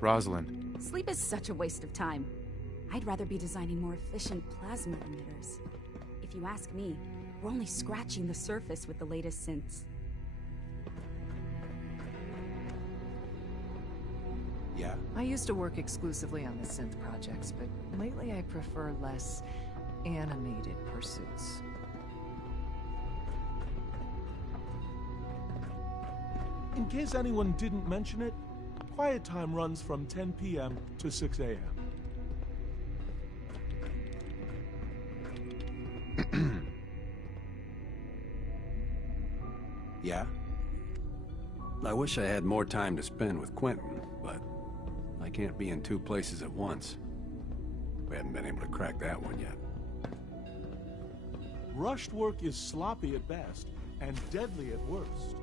Rosalind. Sleep is such a waste of time. I'd rather be designing more efficient plasma emitters. If you ask me, we're only scratching the surface with the latest synths. Yeah? I used to work exclusively on the synth projects, but lately I prefer less animated pursuits. In case anyone didn't mention it, quiet time runs from 10 p.m. to 6 a.m. Yeah? I wish I had more time to spend with Quentin, but I can't be in 2 places at once. We haven't been able to crack that one yet. Rushed work is sloppy at best and deadly at worst.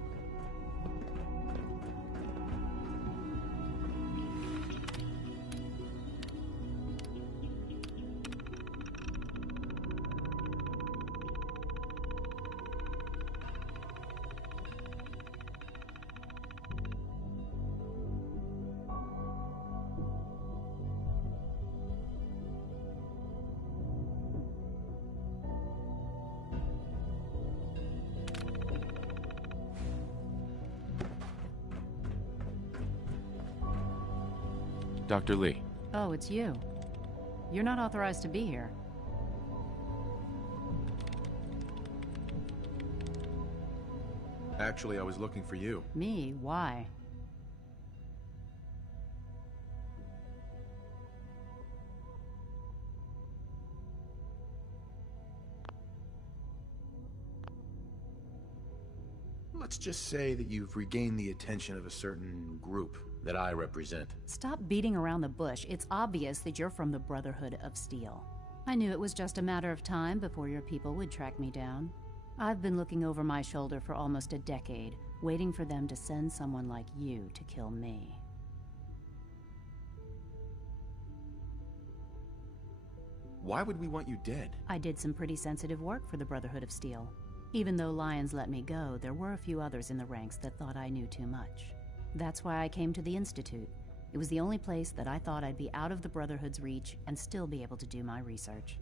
Dr. Lee. Oh, it's you. You're not authorized to be here. Actually, I was looking for you. Me? Why? Let's just say that you've regained the attention of a certain group that I represent. Stop beating around the bush. It's obvious that you're from the Brotherhood of Steel. I knew it was just a matter of time before your people would track me down. I've been looking over my shoulder for almost a decade, waiting for them to send someone like you to kill me. Why would we want you dead? I did some pretty sensitive work for the Brotherhood of Steel. Even though Lyons let me go, there were a few others in the ranks that thought I knew too much. That's why I came to the Institute. It was the only place that I thought I'd be out of the Brotherhood's reach and still be able to do my research.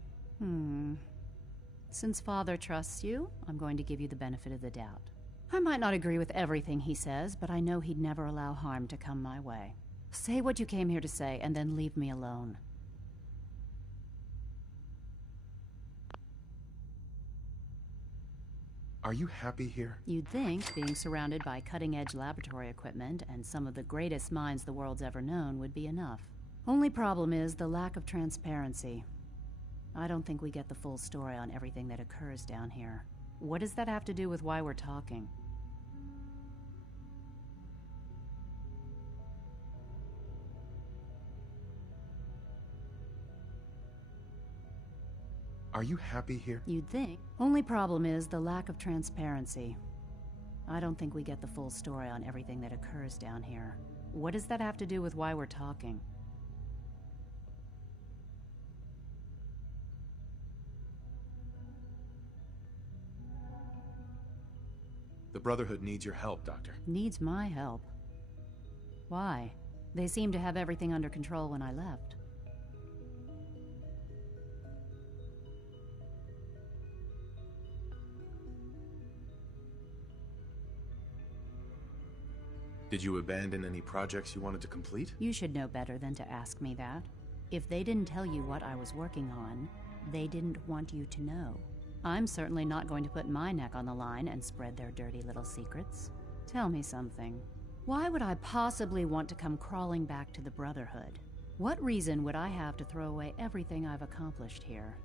Since Father trusts you, I'm going to give you the benefit of the doubt. I might not agree with everything he says, but I know he'd never allow harm to come my way. Say what you came here to say, and then leave me alone. Are you happy here? You'd think being surrounded by cutting-edge laboratory equipment and some of the greatest minds the world's ever known would be enough. Only problem is the lack of transparency. I don't think we get the full story on everything that occurs down here. What does that have to do with why we're talking? Are you happy here? You'd think. Only problem is the lack of transparency. I don't think we get the full story on everything that occurs down here. What does that have to do with why we're talking? The Brotherhood needs your help, Doctor. Needs my help? Why? They seemed to have everything under control when I left. Did you abandon any projects you wanted to complete? You should know better than to ask me that. If they didn't tell you what I was working on, they didn't want you to know. I'm certainly not going to put my neck on the line and spread their dirty little secrets. Tell me something. Why would I possibly want to come crawling back to the Brotherhood? What reason would I have to throw away everything I've accomplished here?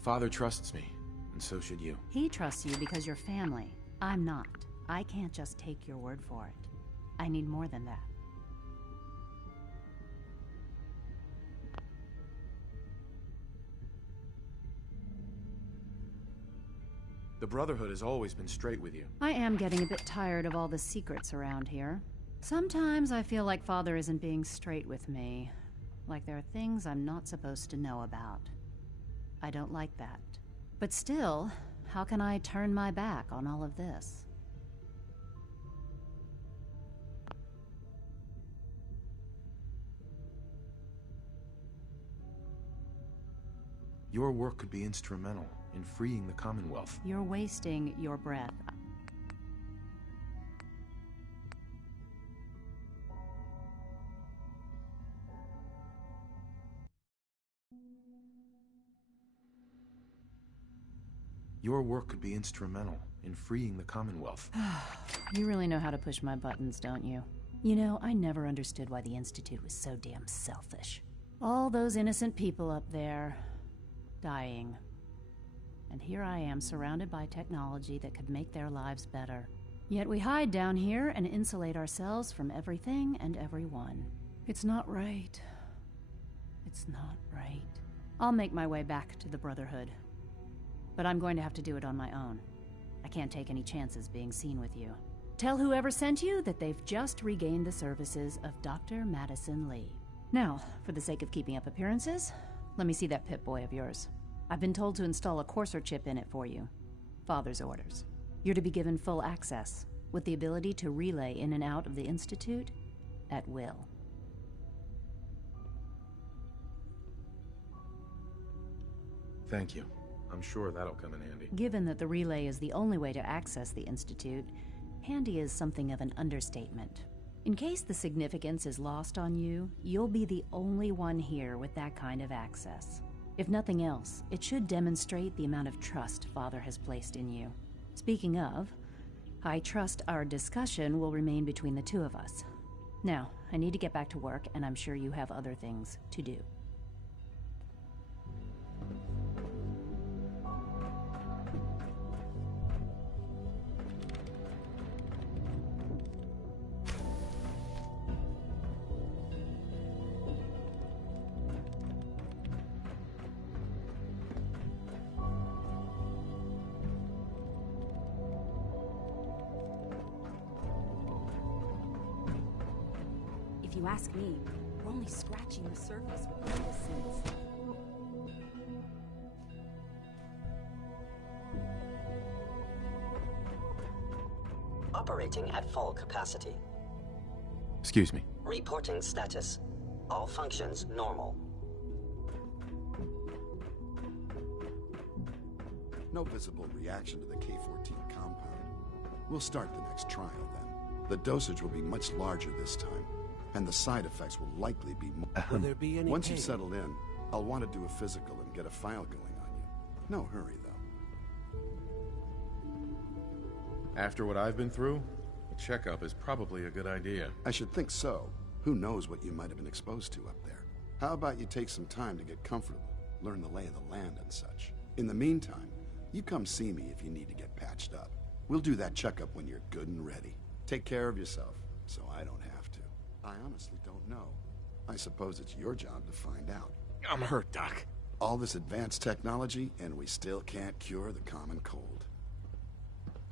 Father trusts me, and so should you. He trusts you because you're family. I'm not. I can't just take your word for it. I need more than that. The Brotherhood has always been straight with you. I am getting a bit tired of all the secrets around here. Sometimes I feel like Father isn't being straight with me. Like there are things I'm not supposed to know about. I don't like that. But still, how can I turn my back on all of this? Your work could be instrumental in freeing the Commonwealth. You're wasting your breath. Your work could be instrumental in freeing the Commonwealth. You really know how to push my buttons, don't you? You know, I never understood why the Institute was so damn selfish. All those innocent people up there, dying. And here I am, surrounded by technology that could make their lives better. Yet we hide down here and insulate ourselves from everything and everyone. It's not right. It's not right. I'll make my way back to the Brotherhood. But I'm going to have to do it on my own. I can't take any chances being seen with you. Tell whoever sent you that they've just regained the services of Dr. Madison Lee. Now, for the sake of keeping up appearances, let me see that Pip-Boy of yours. I've been told to install a courser chip in it for you. Father's orders. You're to be given full access, with the ability to relay in and out of the Institute at will. Thank you. I'm sure that'll come in handy. Given that the relay is the only way to access the Institute, handy is something of an understatement. In case the significance is lost on you, you'll be the only one here with that kind of access. If nothing else, it should demonstrate the amount of trust Father has placed in you. Speaking of, I trust our discussion will remain between the two of us. Now, I need to get back to work, and I'm sure you have other things to do. If you ask me, we're only scratching the surface with all this sense. Operating at full capacity. Excuse me. Reporting status. All functions normal. No visible reaction to the K-14 compound. We'll start the next trial then. The dosage will be much larger this time, and the side effects will likely be more. Will there be any Once pain? you settle in, I'll want to do a physical and get a file going on you. No hurry, though. After what I've been through, a checkup is probably a good idea. I should think so. Who knows what you might have been exposed to up there? How about you take some time to get comfortable, learn the lay of the land and such. In the meantime, you come see me if you need to get patched up. We'll do that checkup when you're good and ready. Take care of yourself, so I don't have to. I honestly don't know. I suppose it's your job to find out. I'm hurt, Doc. All this advanced technology, and we still can't cure the common cold.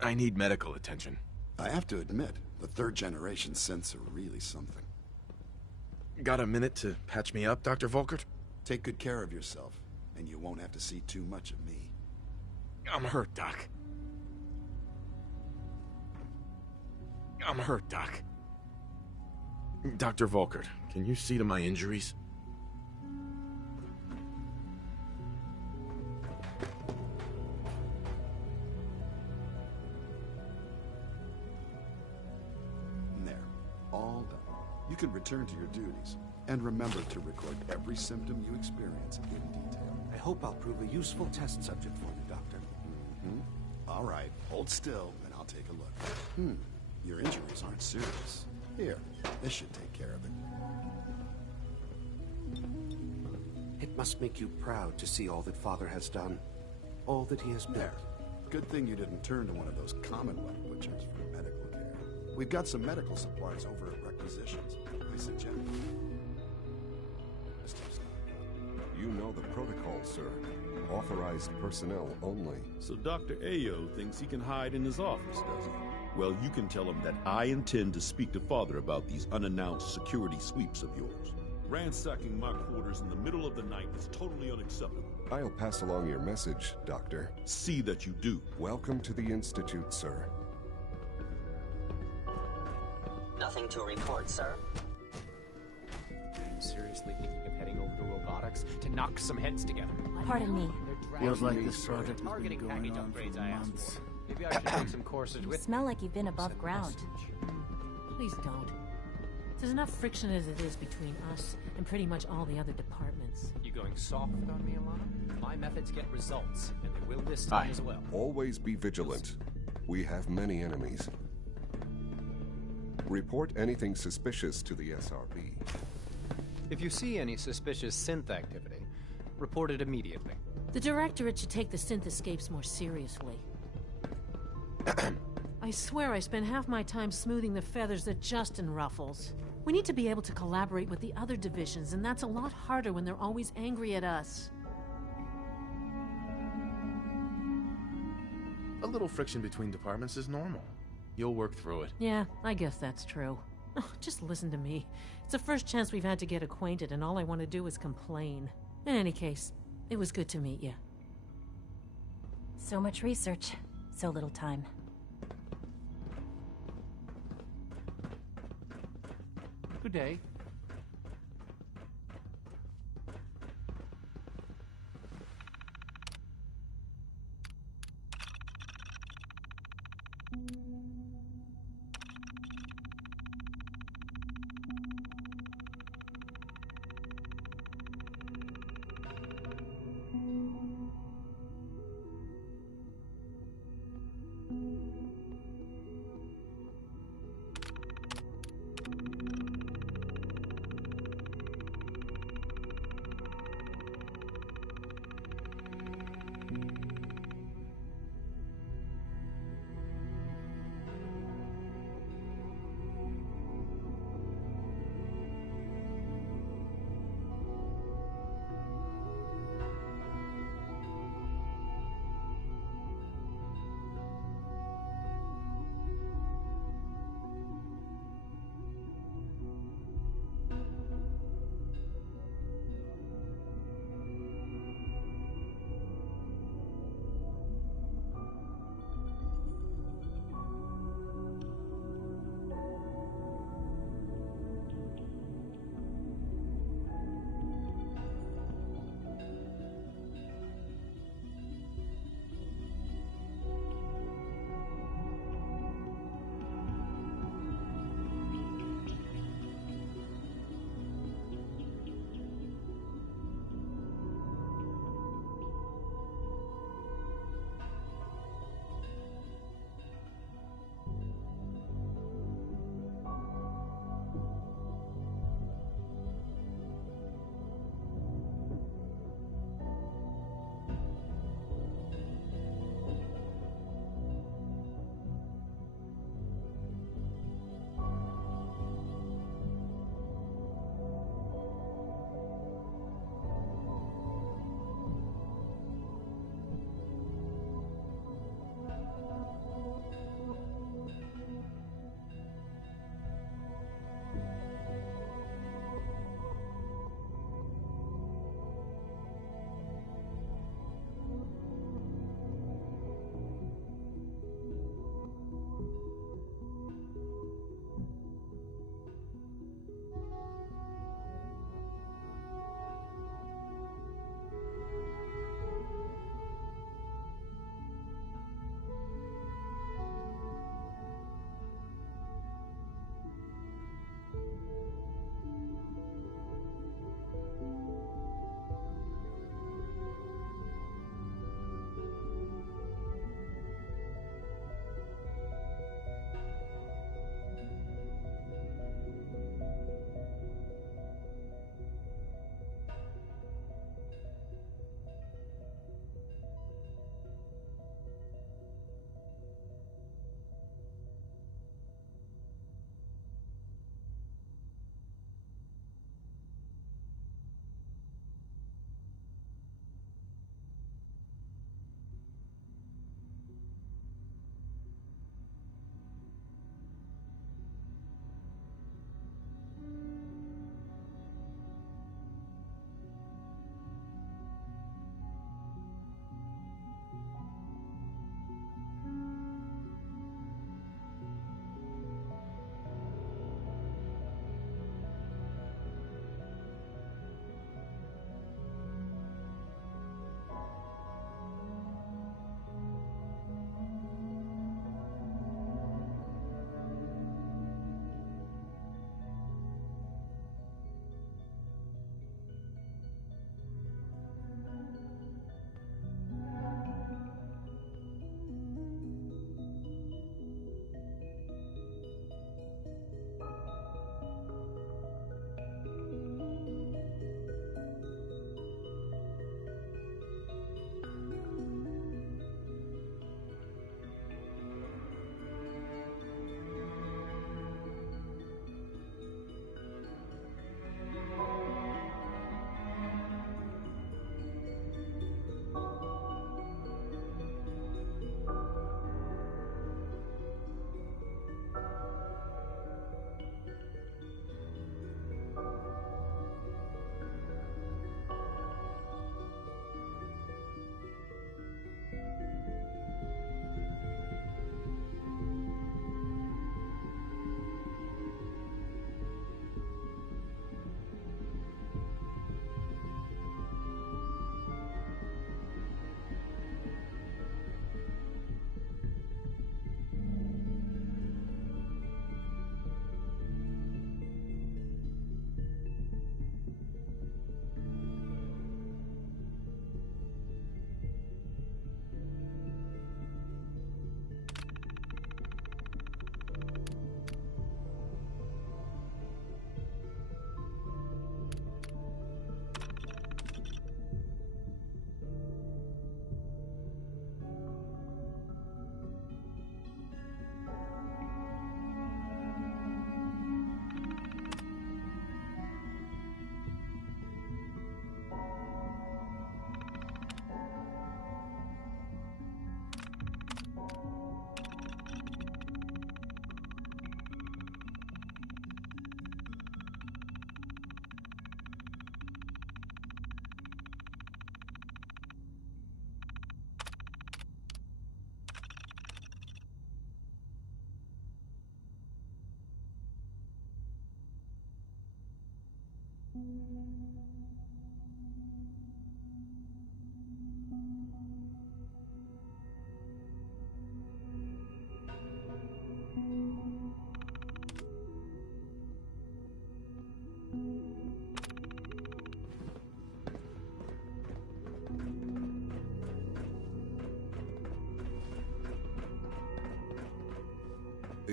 I need medical attention. I have to admit, the third-generation synths are really something. Got a minute to patch me up, Dr. Volkert? Take good care of yourself, and you won't have to see too much of me. I'm hurt, Doc. I'm hurt, Doc. Dr. Volkert, can you see to my injuries? There. All done. You can return to your duties. And remember to record every symptom you experience in detail. I hope I'll prove a useful test subject for you, Doctor. All right, hold still, and I'll take a look. Your injuries aren't serious. Here, this should take care of it. It must make you proud to see all that Father has done. All that he has built. There. Good thing you didn't turn to one of those Commonwealth butchers for medical care. We've got some medical supplies over at Requisitions. I suggest... You know the protocol, sir. Authorized personnel only. So Dr. Ayo thinks he can hide in his office, does he? Well, you can tell him that I intend to speak to Father about these unannounced security sweeps of yours. Ransacking my quarters in the middle of the night is totally unacceptable. I'll pass along your message, Doctor. See that you do. Welcome to the Institute, sir. Nothing to report, sir. I'm seriously thinking of heading over to robotics to knock some heads together. Pardon me. Feels like this project has been Targeting going package on for upgrades I asked months. for. Maybe I should take some courses You with smell like you've been above ground. Please don't. There's enough friction as it is between us and pretty much all the other departments. You going soft on me, Alana? My methods get results, and they will this time as well. Always be vigilant. We have many enemies. Report anything suspicious to the SRB. If you see any suspicious synth activity, report it immediately. The Directorate should take the synth escapes more seriously. I swear I spend half my time smoothing the feathers that Justin ruffles. We need to be able to collaborate with the other divisions, and that's a lot harder when they're always angry at us. A little friction between departments is normal. You'll work through it. Yeah, I guess that's true. Oh, just listen to me. It's the first chance we've had to get acquainted, and all I want to do is complain. In any case, it was good to meet you. So much research, so little time. Good day.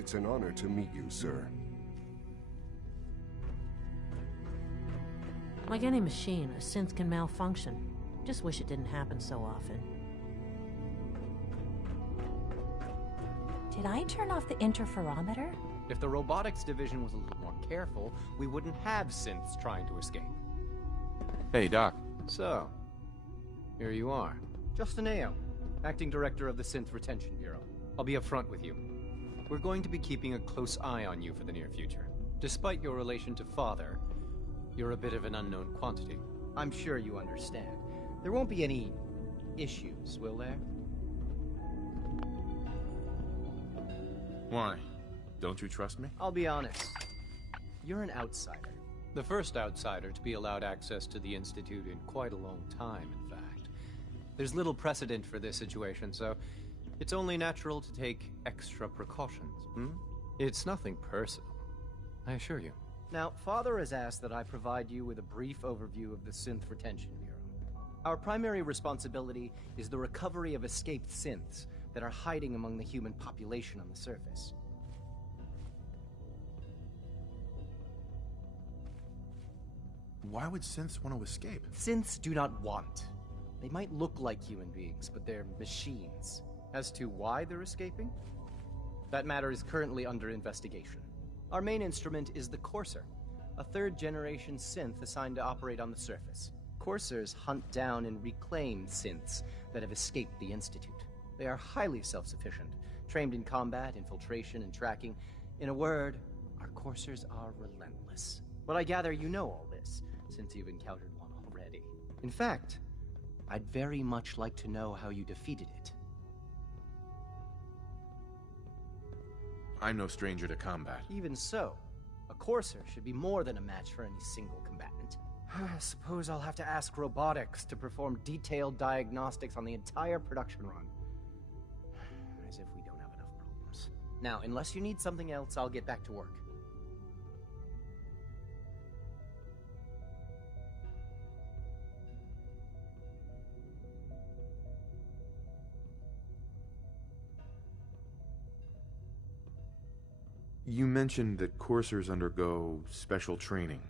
It's an honor to meet you, sir. Like any machine, a synth can malfunction. Just wish it didn't happen so often. Did I turn off the interferometer? If the robotics division was a little more careful, we wouldn't have synths trying to escape. Hey, Doc. So, here you are. Justin Ayo, Acting Director of the Synth Retention Bureau. I'll be upfront with you. We're going to be keeping a close eye on you for the near future. Despite your relation to Father, you're a bit of an unknown quantity. I'm sure you understand. There won't be any issues, will there? Why? Don't you trust me? I'll be honest. You're an outsider. The first outsider to be allowed access to the Institute in quite a long time, in fact. There's little precedent for this situation, so it's only natural to take extra precautions, It's nothing personal, I assure you. Now, Father has asked that I provide you with a brief overview of the Synth Retention Bureau. Our primary responsibility is the recovery of escaped synths that are hiding among the human population on the surface. Why would synths want to escape? Synths do not want. They might look like human beings, but they're machines. As to why they're escaping? That matter is currently under investigation. Our main instrument is the Courser, a third-generation synth assigned to operate on the surface. Coursers hunt down and reclaim synths that have escaped the Institute. They are highly self-sufficient, trained in combat, infiltration, and tracking. In a word, our Coursers are relentless. But I gather you know all this, since you've encountered one already. In fact, I'd very much like to know how you defeated it. I'm no stranger to combat. Even so, a Courser should be more than a match for any single combatant. I suppose I'll have to ask robotics to perform detailed diagnostics on the entire production run. As if we don't have enough problems. Now, unless you need something else, I'll get back to work. You mentioned that coursers undergo special training.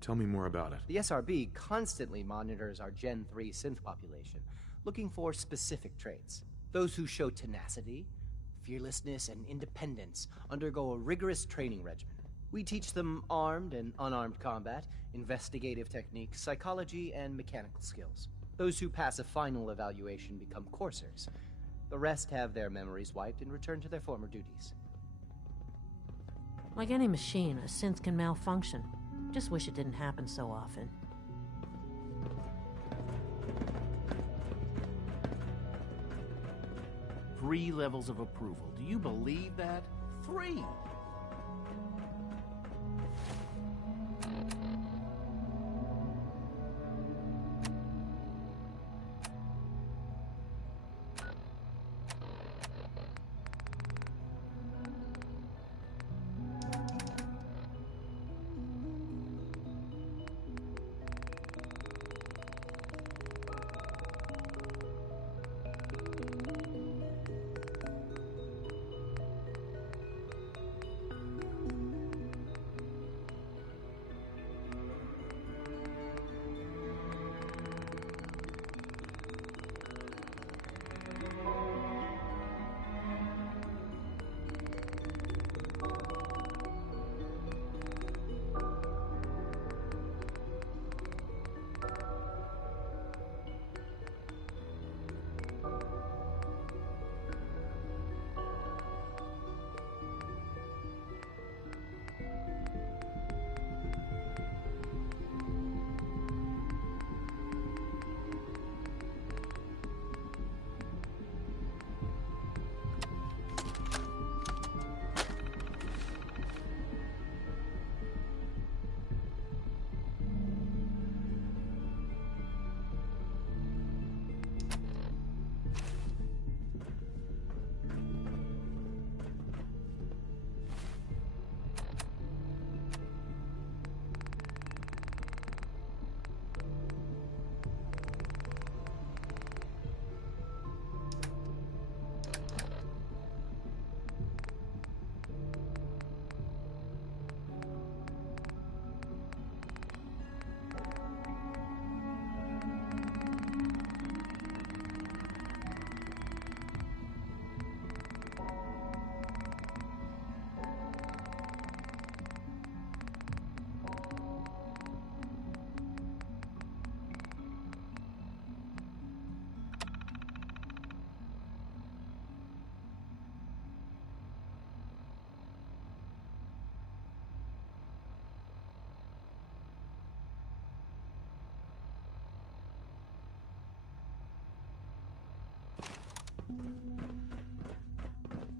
Tell me more about it. The SRB constantly monitors our Gen 3 synth population, looking for specific traits. Those who show tenacity, fearlessness, and independence undergo a rigorous training regimen. We teach them armed and unarmed combat, investigative techniques, psychology, and mechanical skills. Those who pass a final evaluation become coursers. The rest have their memories wiped and return to their former duties. Like any machine, a synth can malfunction. Just wish it didn't happen so often. 3 levels of approval. Do you believe that? 3!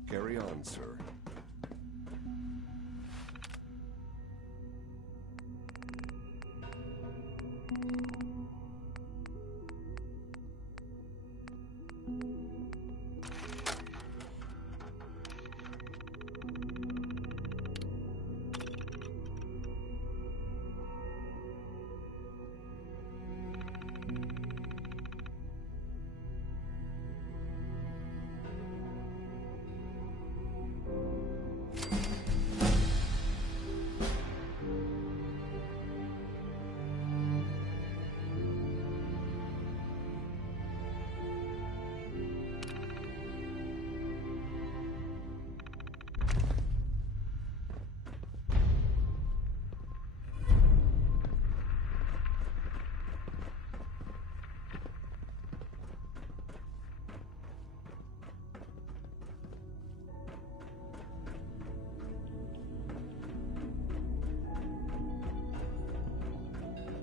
Carry on, sir.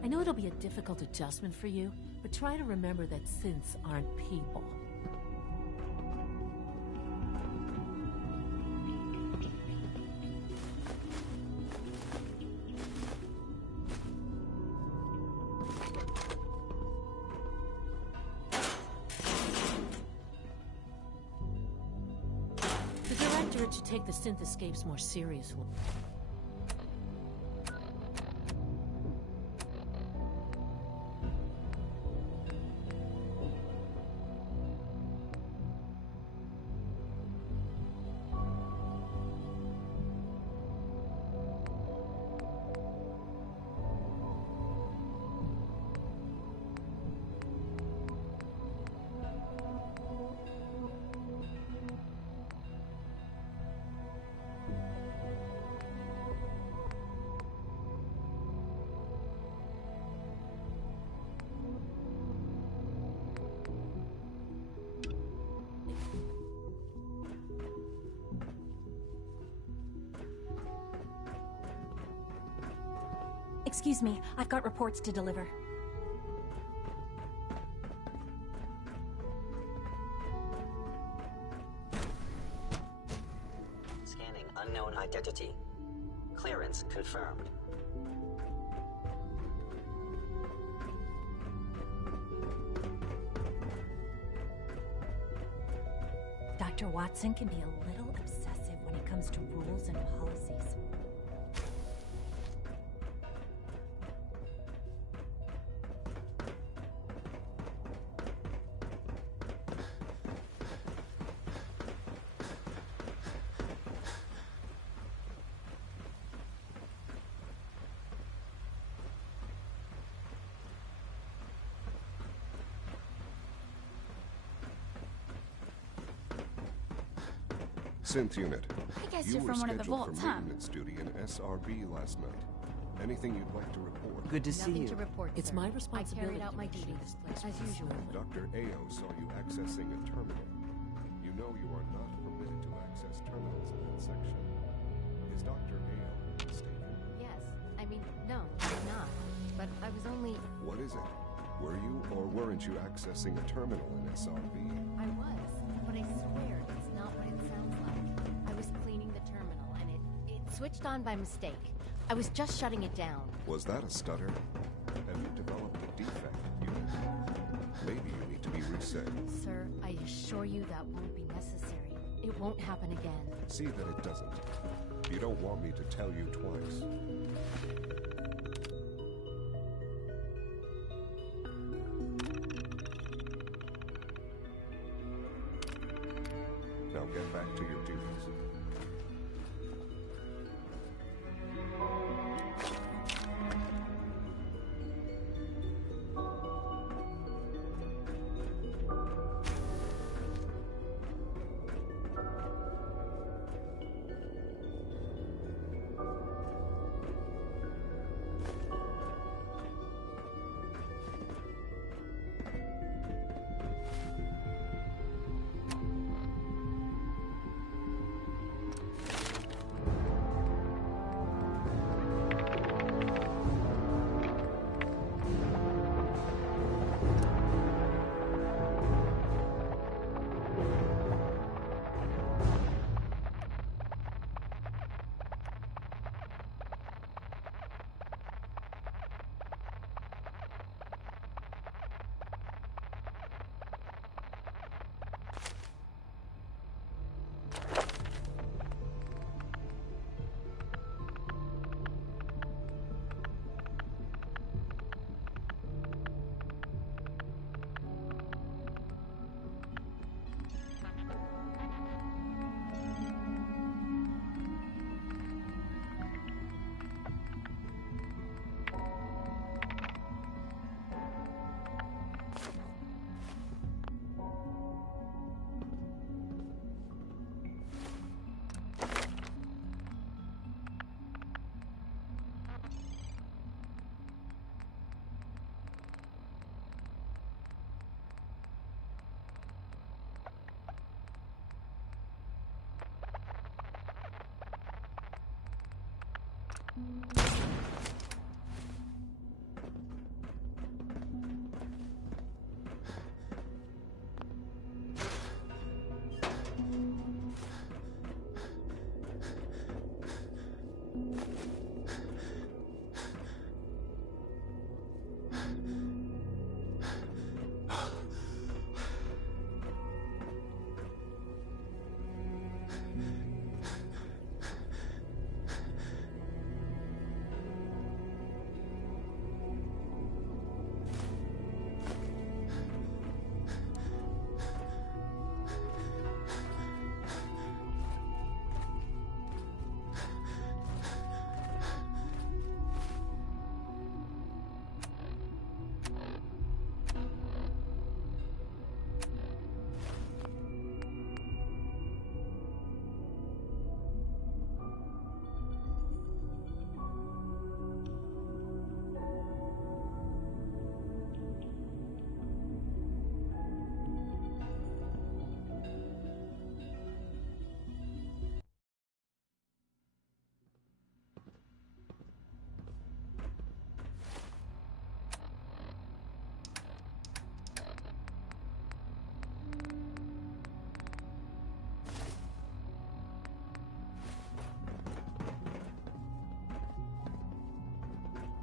I know it'll be a difficult adjustment for you, but try to remember that synths aren't people. The directorate should take the synth escapes more seriously. Excuse me, I've got reports to deliver. Scanning unknown identity. Clearance confirmed. Dr. Watson can be a little obsessive when it comes to rules and policies. Synth unit. I guess you you're were from one of the scheduled vaults, for huh? maintenance duty in SRB last night. Anything you'd like to report? Good to see you. Nothing to report, It's sir. my responsibility I carried out my to make duty sure this place as runs usual. Dr. Ao saw you accessing a terminal. You know you are not permitted to access terminals in that section. Is Dr. Ao mistaken? Yes. I mean, no, I'm not. But I was only... What is it? Were you or weren't you accessing a terminal in SRB? I was. But I swear it's not what it sounds like. I was cleaning the terminal and it switched on by mistake. I was just shutting it down. Was that a stutter? Have you developed a defect, unit? Maybe you need to be reset. Sir, I assure you that won't be necessary. It won't happen again. See that it doesn't. You don't want me to tell you twice. Now get back to your duties.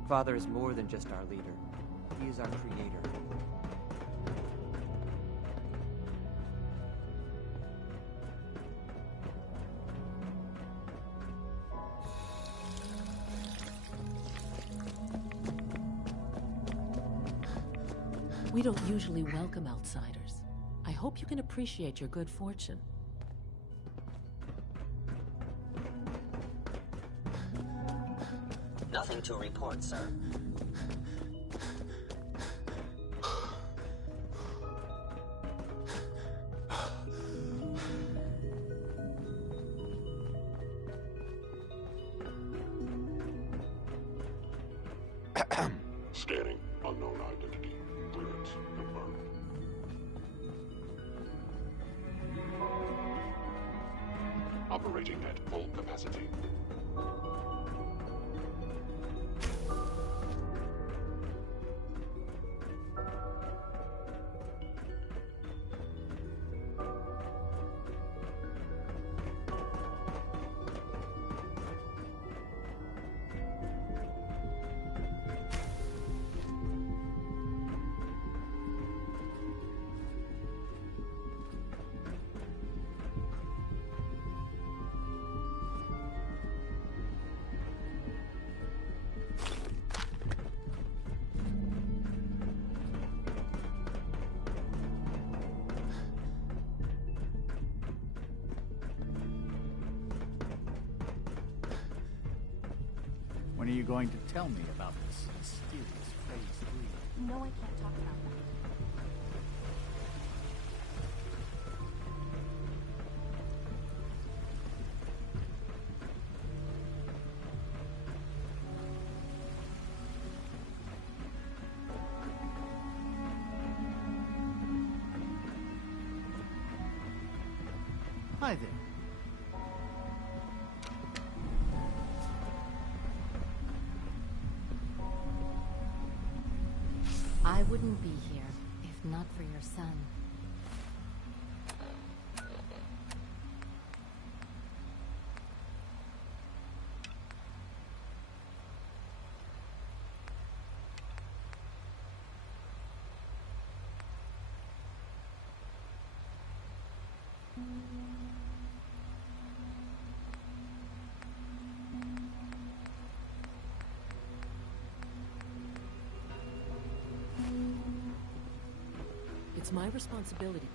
Father is more than just our leader. He is our creator. We don't usually welcome outsiders. I hope you can appreciate your good fortune. Nothing to report, sir. Scanning. Unknown identity. Clearance confirmed. Operating at full capacity. When are you going to tell me about this mysterious Phase 3? No, I can't talk about that. Hi there. I wouldn't be here if not for your son. It's my responsibility.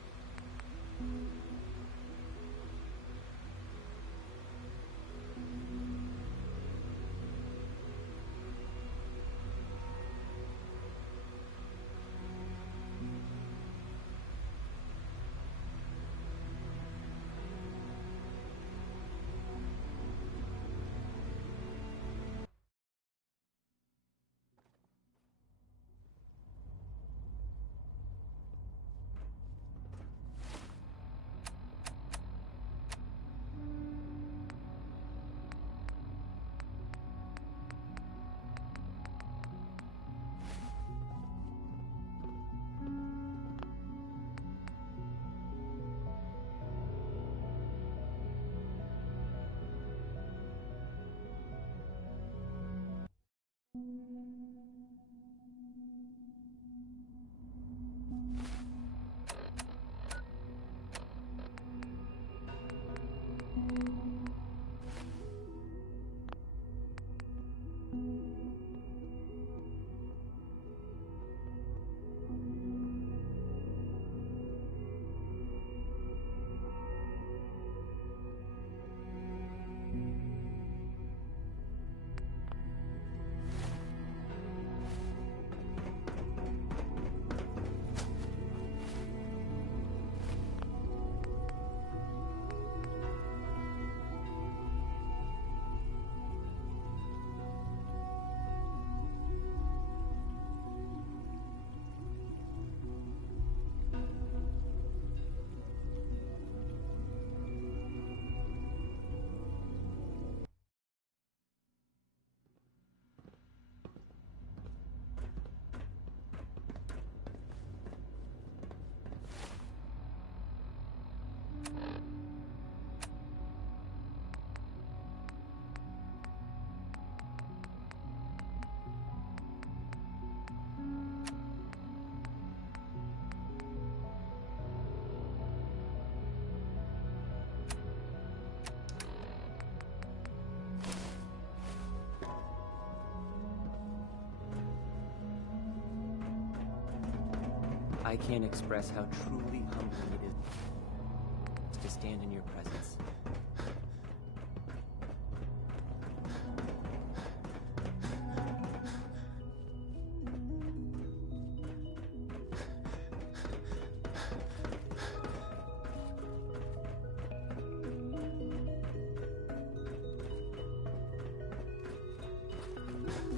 I can't express how truly humbling it is to stand in your presence.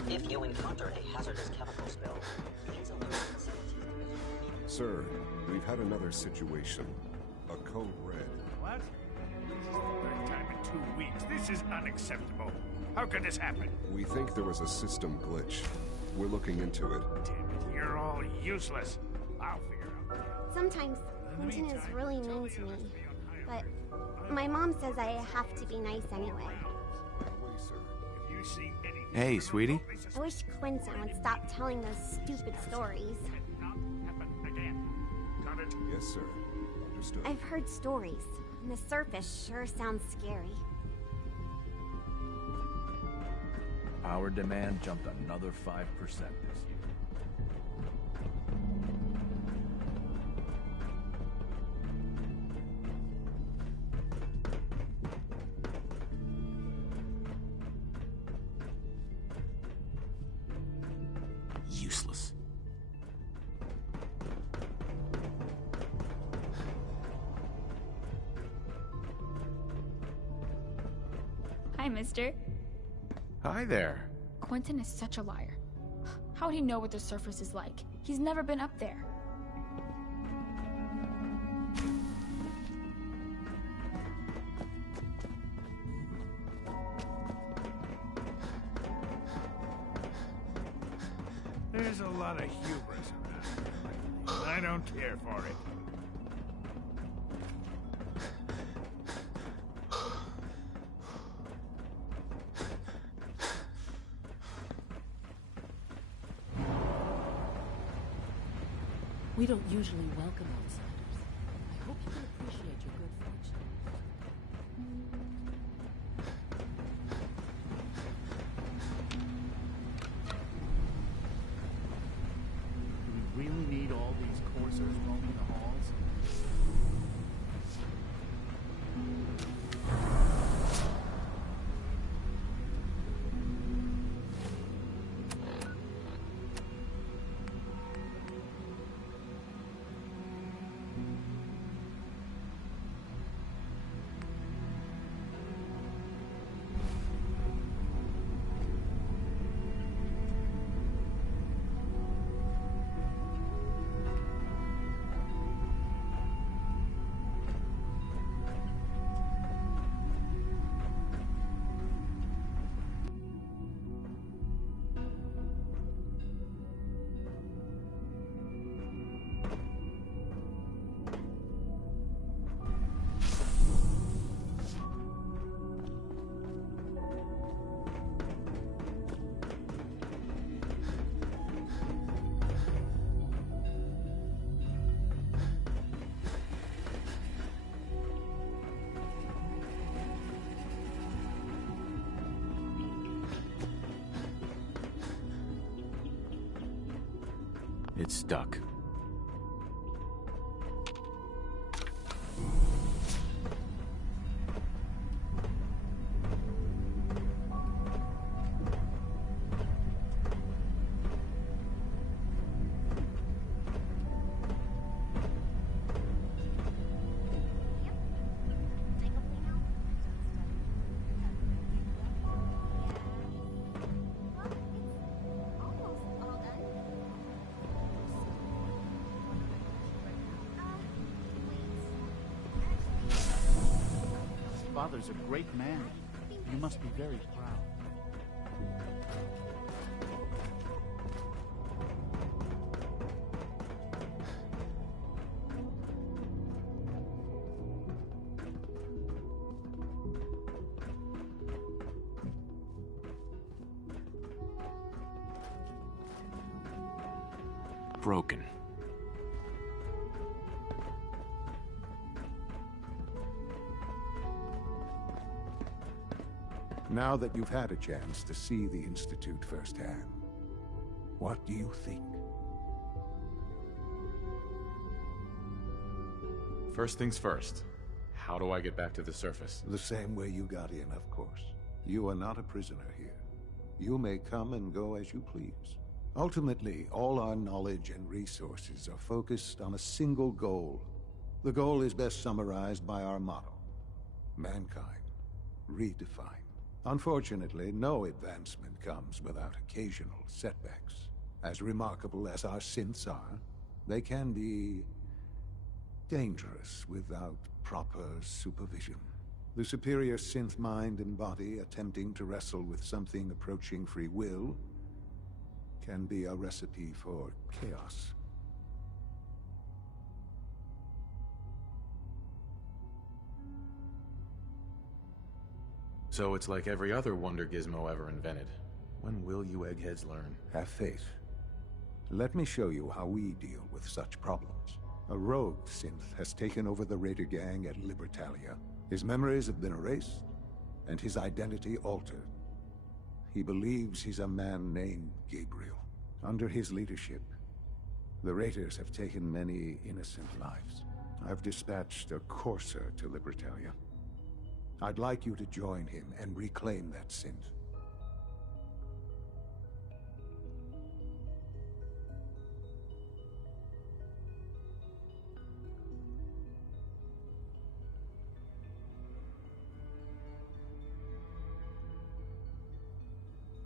If you encounter a hazardous chemical spill, please alert the facilities division. Sir, we've had another situation. A code red. What? This is the third time in 2 weeks. This is unacceptable. How could this happen? We think there was a system glitch. We're looking into it. Damn it, you're all useless. I'll figure out. Sometimes Quentin is really mean to me, but my mom says I have to be nice anyway. Hey, sweetie. I wish Quentin would stop telling those stupid stories. Yes, sir. Understood. I've heard stories, and the surface sure sounds scary. Power demand jumped another 5% this year. Useless. Hi, mister. Hi there. Quentin is such a liar. How would he know what the surface is like? He's never been up there. There's a lot of hubris around here. I don't care for it. We don't usually welcome outsiders. I hope you can appreciate your good fortune. Do we really need all these coursers roaming the halls? It's stuck. Father's a great man. You must be very proud. Broken. Now that you've had a chance to see the Institute firsthand, what do you think? First things first. How do I get back to the surface? The same way you got in, of course. You are not a prisoner here. You may come and go as you please. Ultimately, all our knowledge and resources are focused on a single goal. The goal is best summarized by our motto: mankind, redefined. Unfortunately, no advancement comes without occasional setbacks. As remarkable as our synths are, they can be dangerous without proper supervision. The superior synth mind and body attempting to wrestle with something approaching free will can be a recipe for chaos. So it's like every other wonder gizmo ever invented. When will you eggheads learn? Have faith. Let me show you how we deal with such problems. A rogue synth has taken over the Raider gang at Libertalia. His memories have been erased, and his identity altered. He believes he's a man named Gabriel. Under his leadership, the Raiders have taken many innocent lives. I've dispatched a courser to Libertalia. I'd like you to join him and reclaim that synth.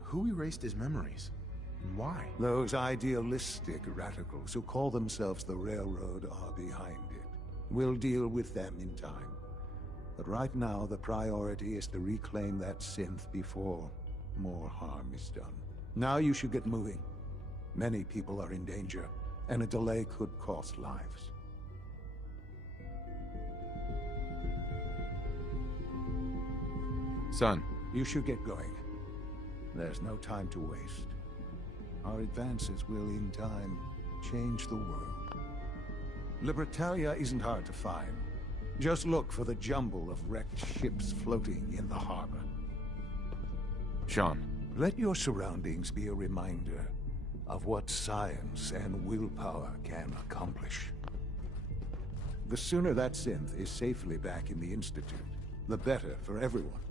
Who erased his memories? And why? Those idealistic radicals who call themselves the Railroad are behind it. We'll deal with them in time. But right now, the priority is to reclaim that synth before more harm is done. Now you should get moving. Many people are in danger, and a delay could cost lives. Son. You should get going. There's no time to waste. Our advances will, in time, change the world. Libertalia isn't hard to find. Just look for the jumble of wrecked ships floating in the harbor. Sean. Let your surroundings be a reminder of what science and willpower can accomplish. The sooner that synth is safely back in the Institute, the better for everyone.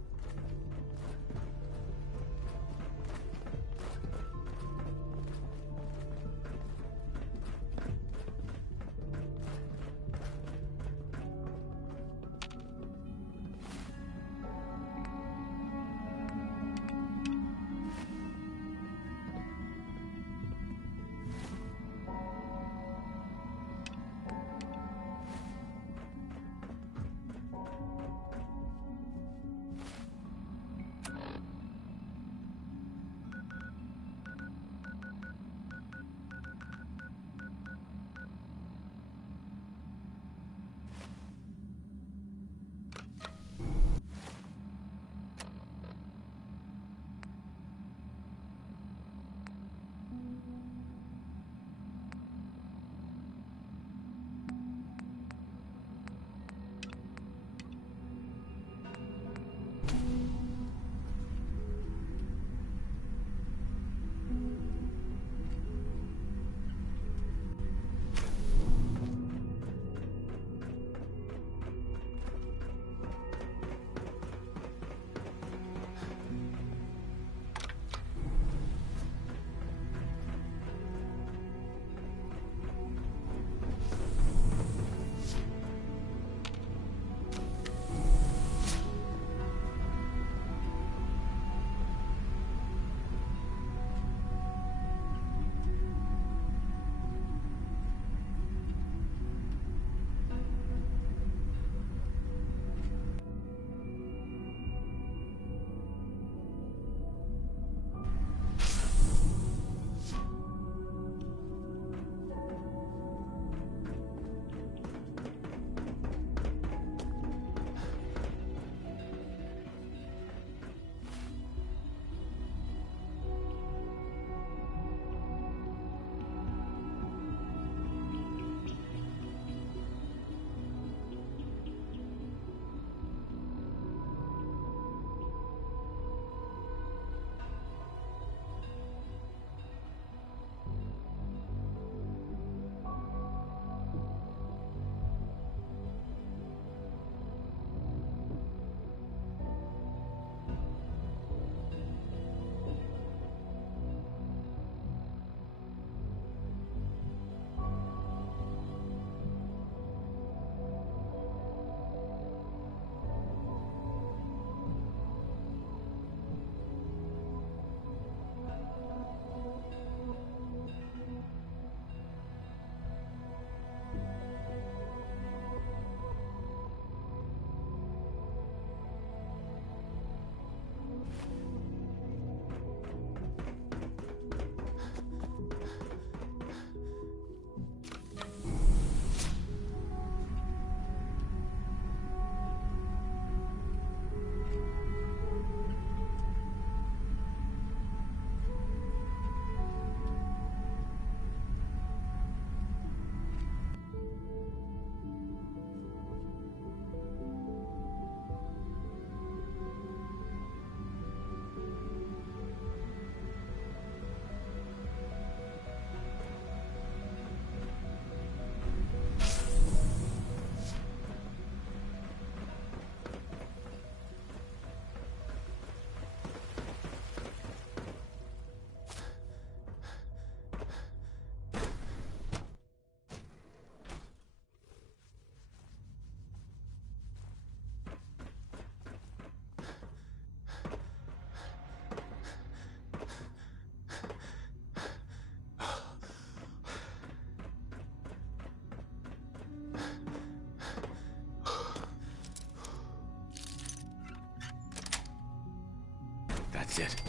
is it?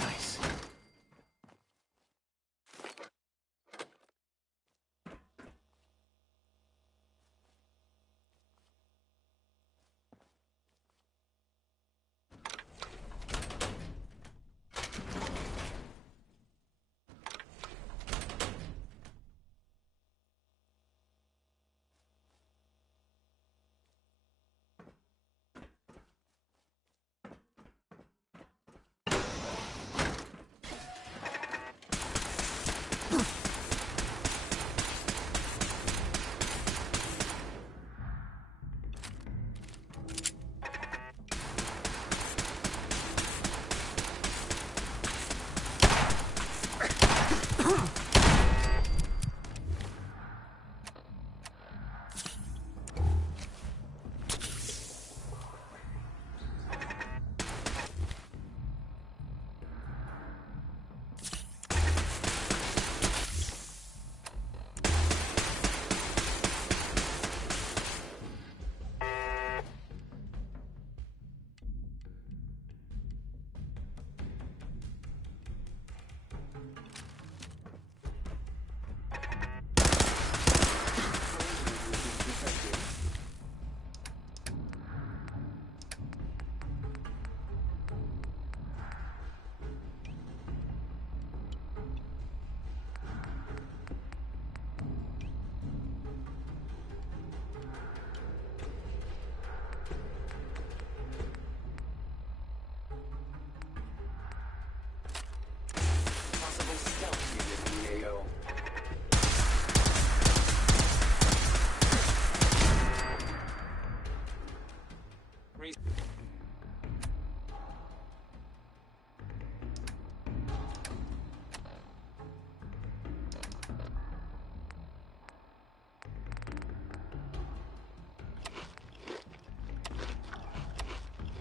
Nice.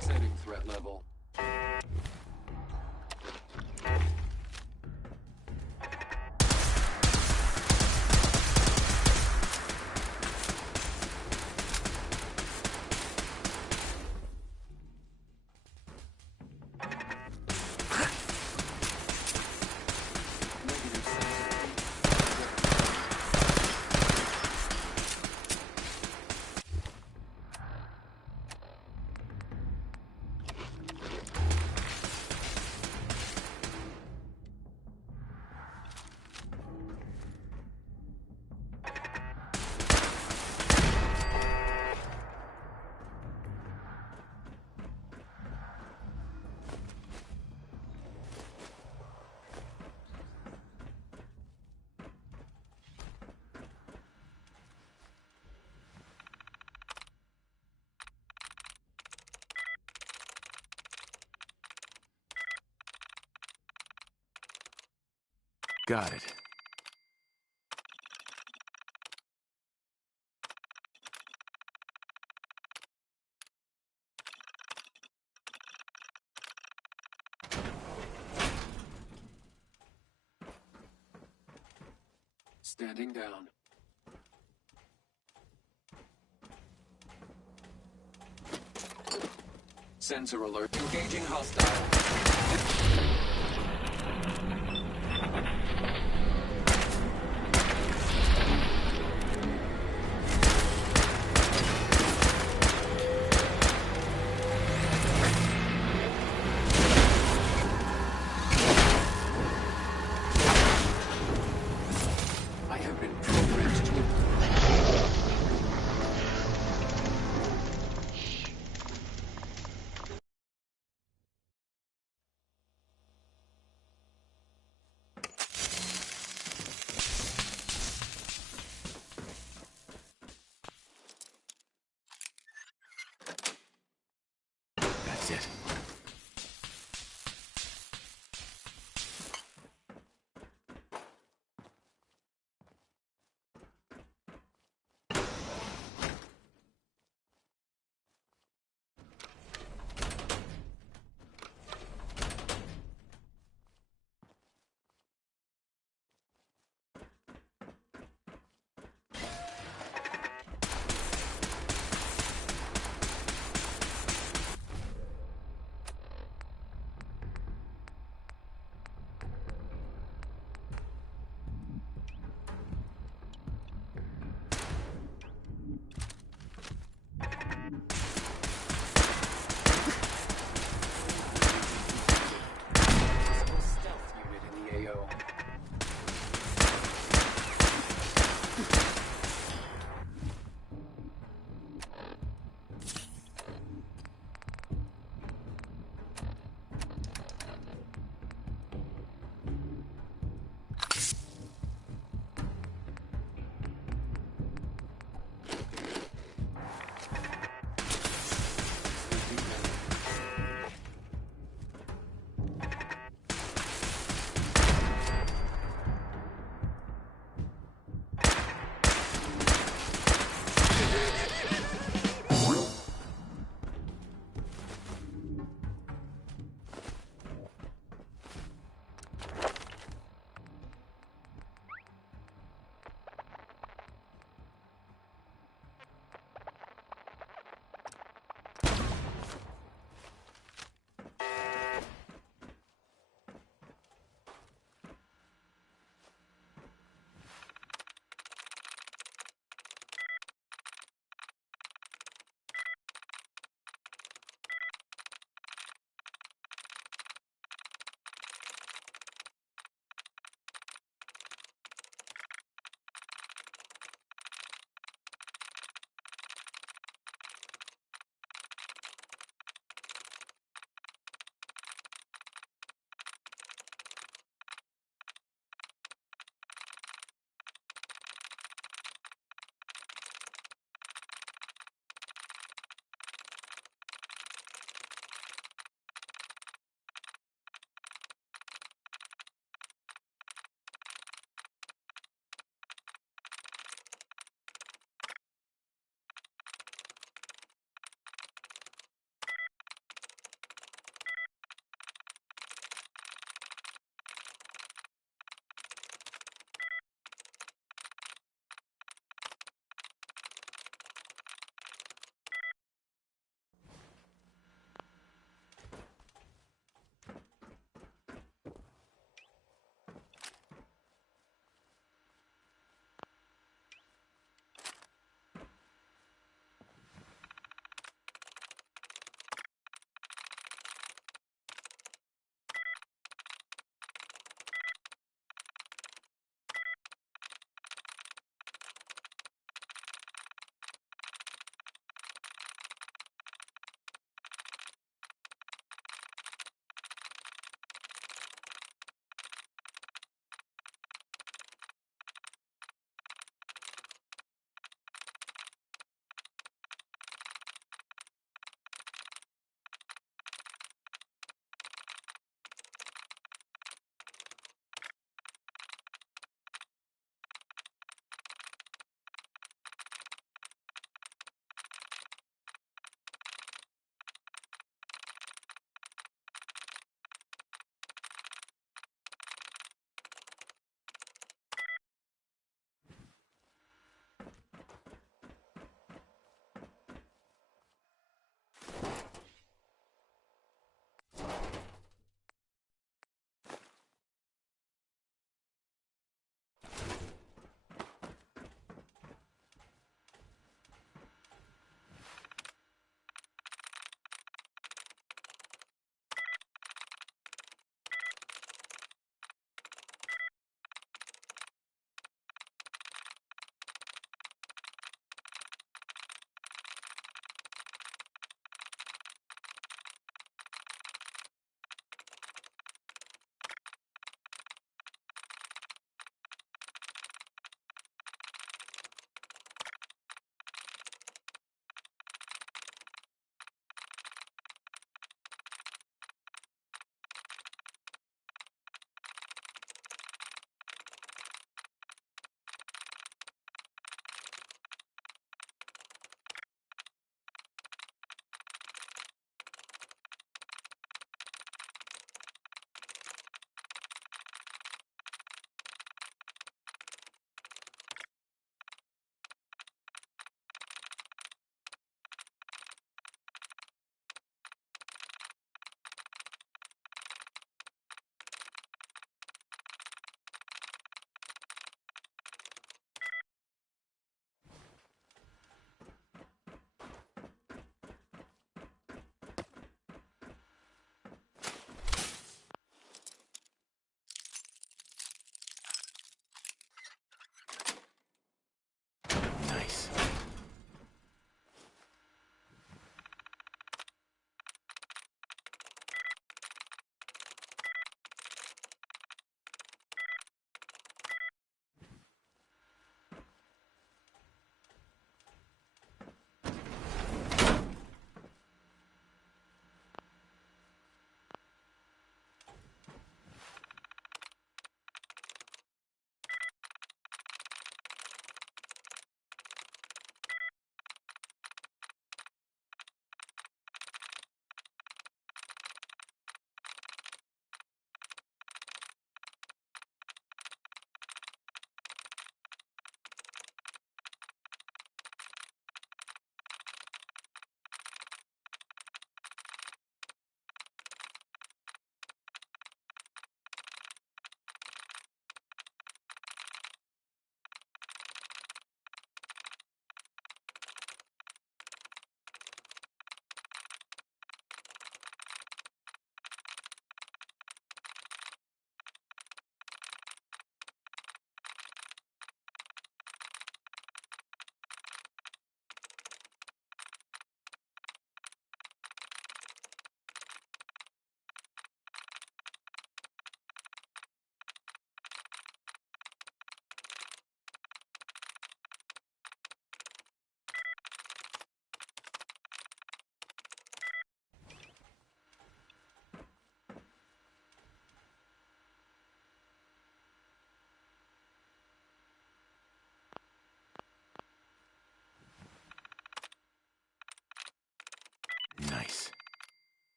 Setting threat level. Got it. Standing down. Sensor alert. Engaging hostile. exit.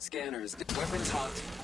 Scanners. Weapons hot.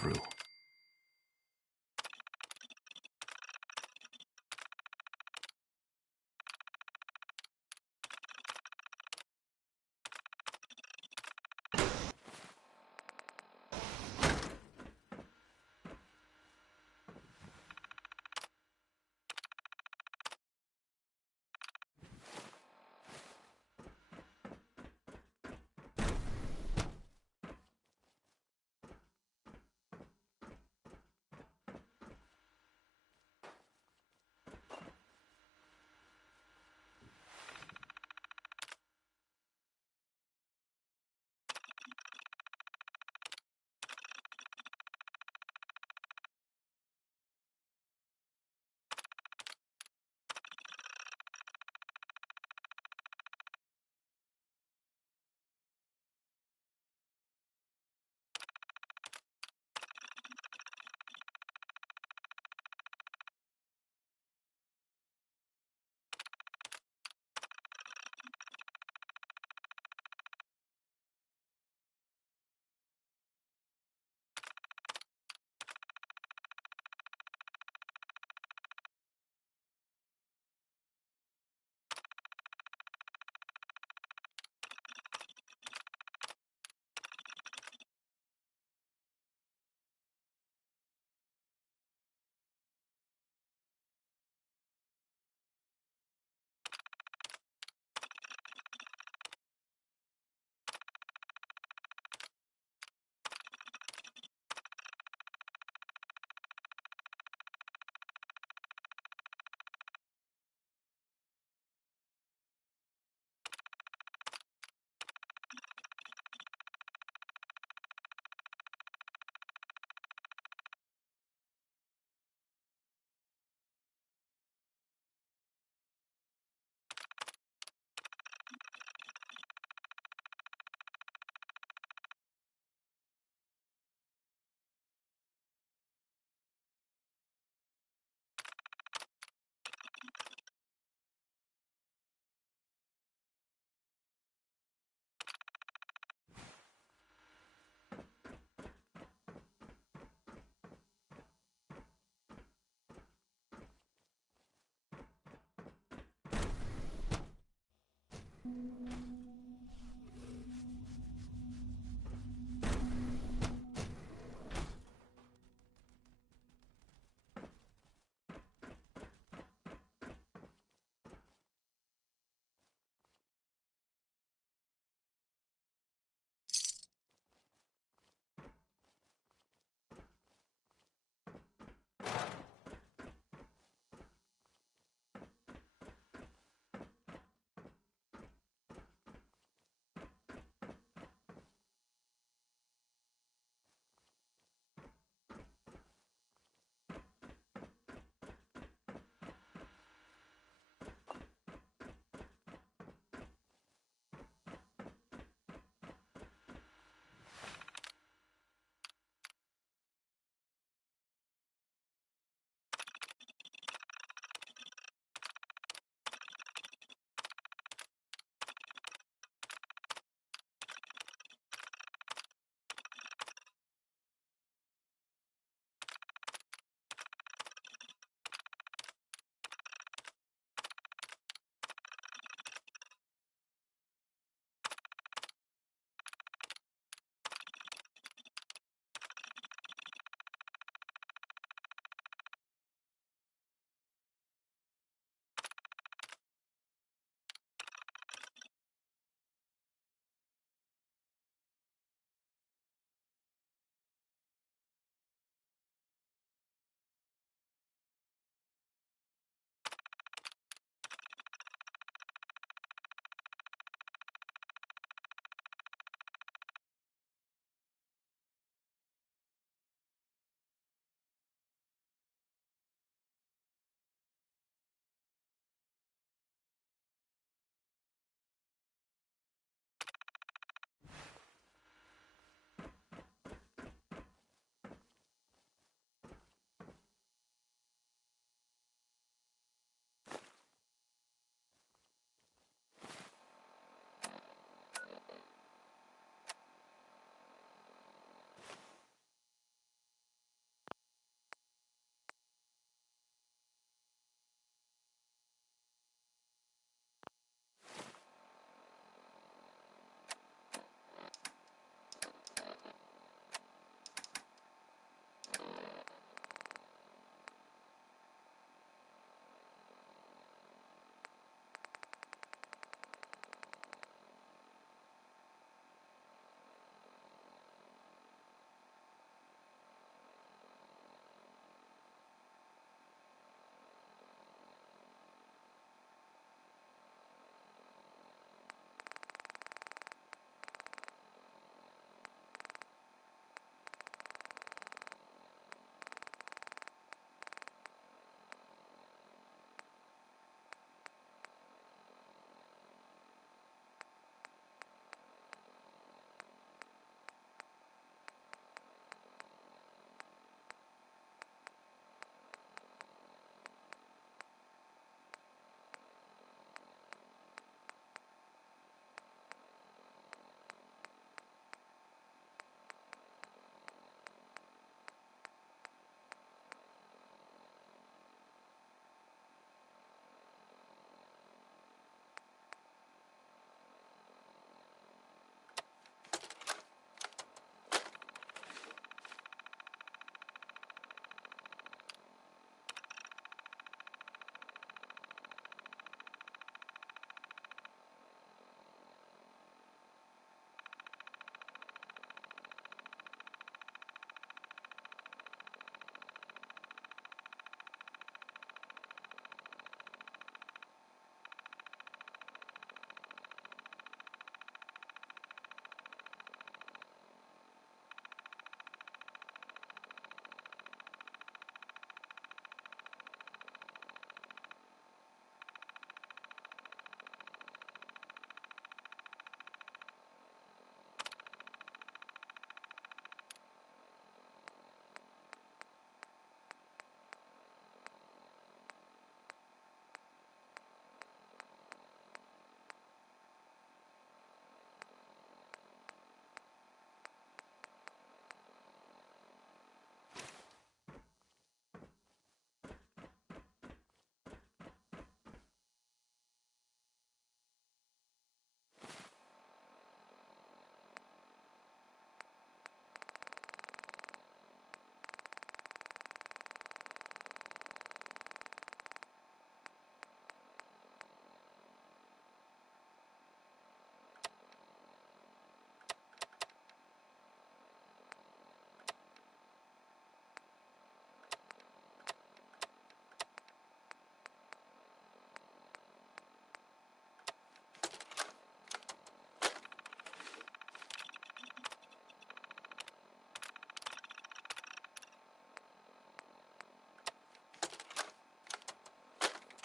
through.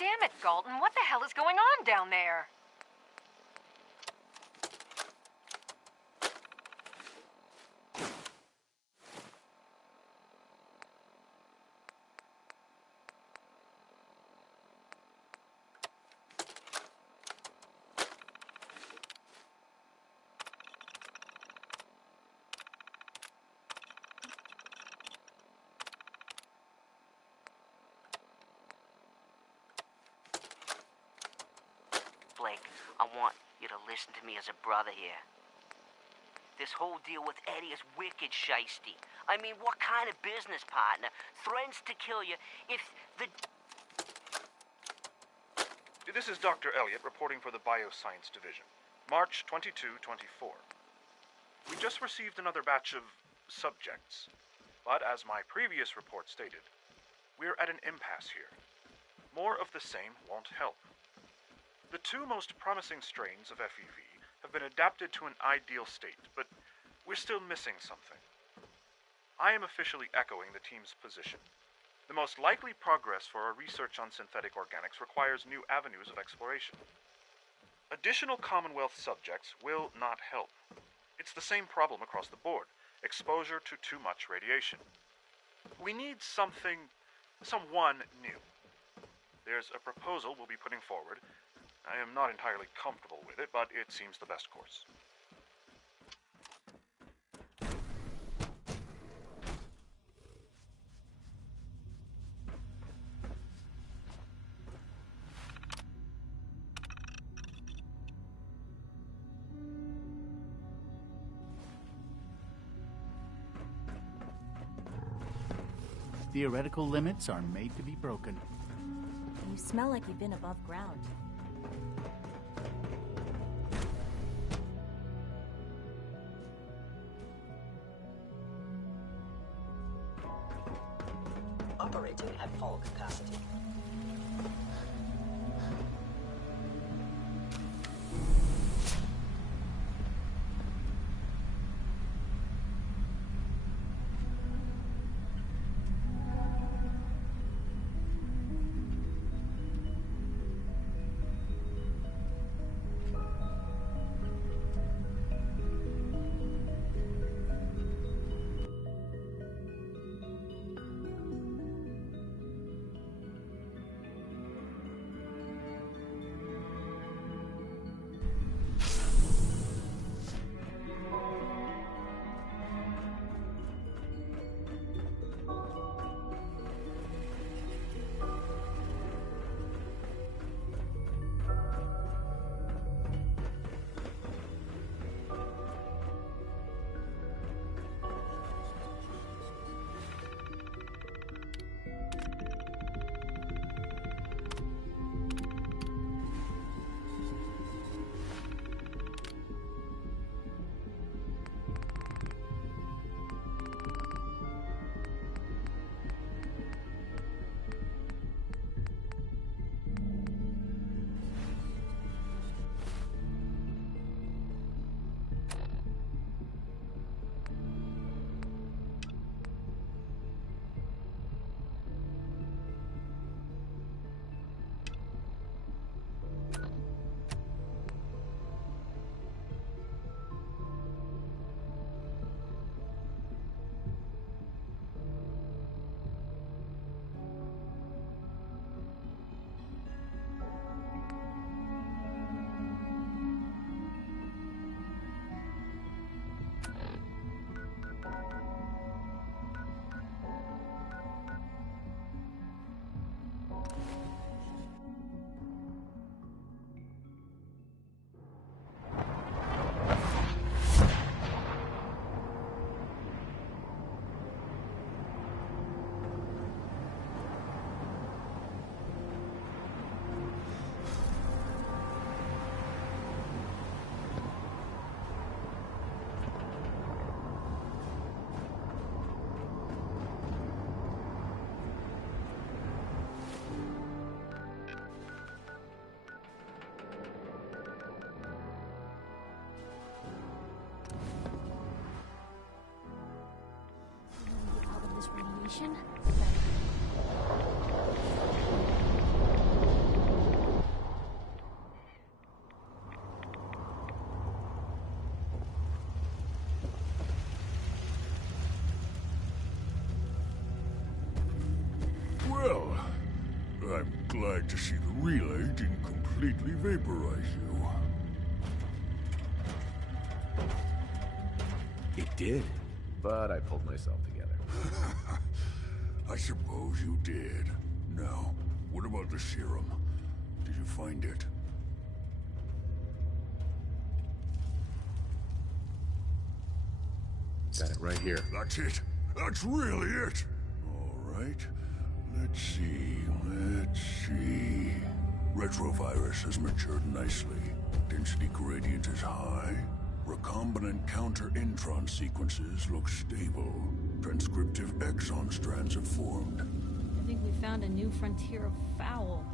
damn it, Galton. What the hell is going on down there? Blake, I want you to listen to me as a brother here. This whole deal with Eddie is wicked shiesty. I mean, what kind of business partner threatens to kill you if the... This is Dr. Elliot reporting for the Bioscience Division. March 22-24. We just received another batch of subjects. But as my previous report stated, we're at an impasse here. More of the same won't help. The two most promising strains of FEV have been adapted to an ideal state, but we're still missing something. I am officially echoing the team's position. The most likely progress for our research on synthetic organics requires new avenues of exploration. Additional Commonwealth subjects will not help. It's the same problem across the board: exposure to too much radiation. We need someone new. There's a proposal we'll be putting forward. I am not entirely comfortable with it, but it seems the best course. Theoretical limits are made to be broken. You smell like you've been above ground. Operating at full capacity. Radiation? glad to see the relay didn't completely vaporize you. It did, but I pulled myself together. I suppose you did. Now, what about the serum? Did you find it? Got it right here. That's it. That's really it. All right. Let's see. Retrovirus has matured nicely. Density gradient is high. Recombinant counter-intron sequences look stable. Transcriptive exon strands have formed. I think we found a new frontier of foul.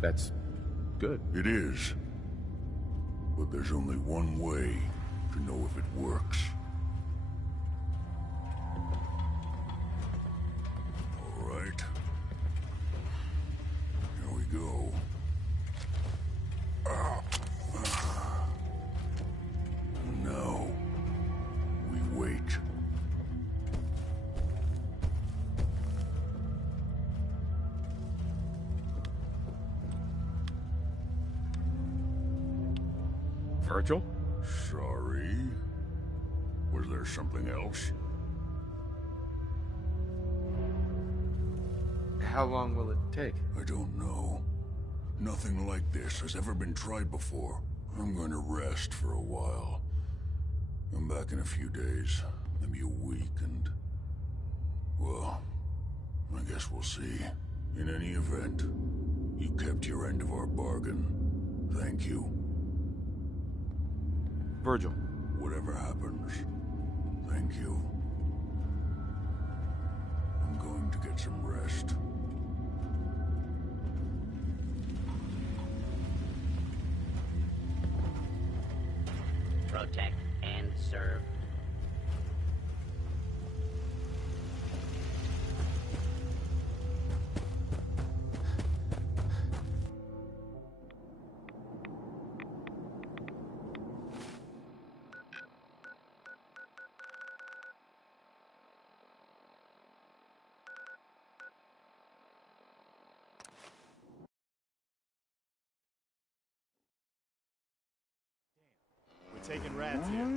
That's good. It is. But there's only one way to know if it works. All right. Here we go. Now, we wait. Virgil? Sorry. Was there something else? How long will it take? I don't know. Nothing like this has ever been tried before. I'm going to rest for a while. I'm back in a few days, maybe a week, and... well, I guess we'll see. In any event, you kept your end of our bargain. Thank you. Virgil. Whatever happens, thank you. I'm going to get some rest. Protect and serve. We're taking rats here.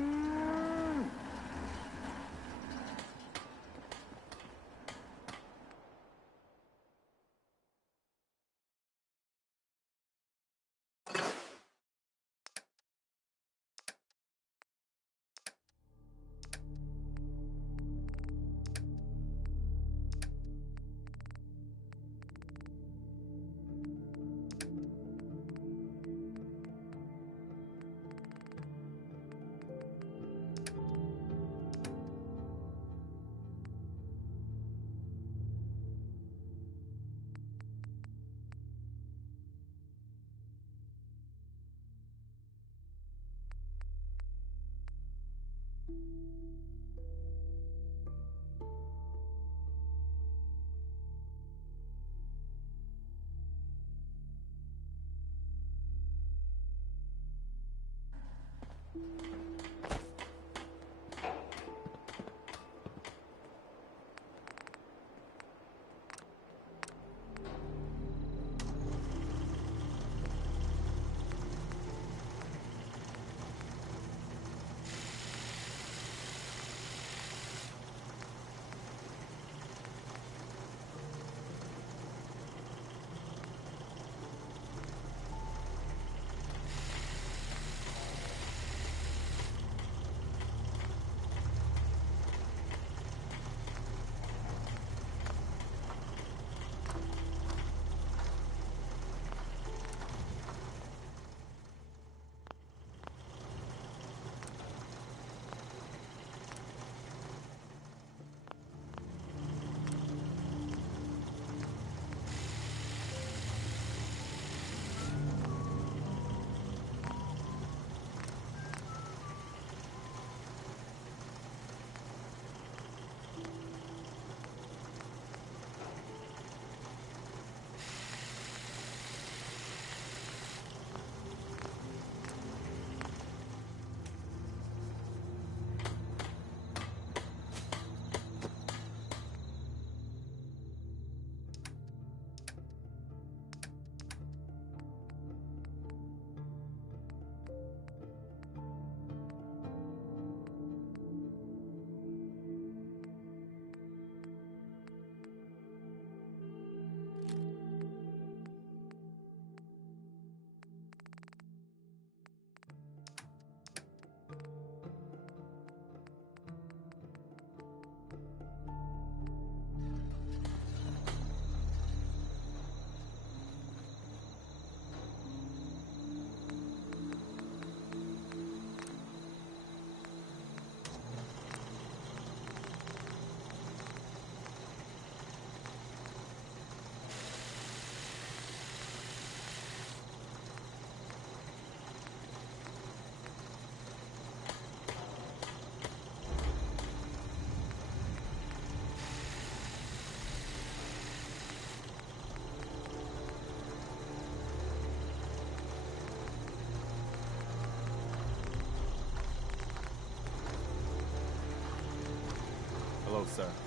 closer.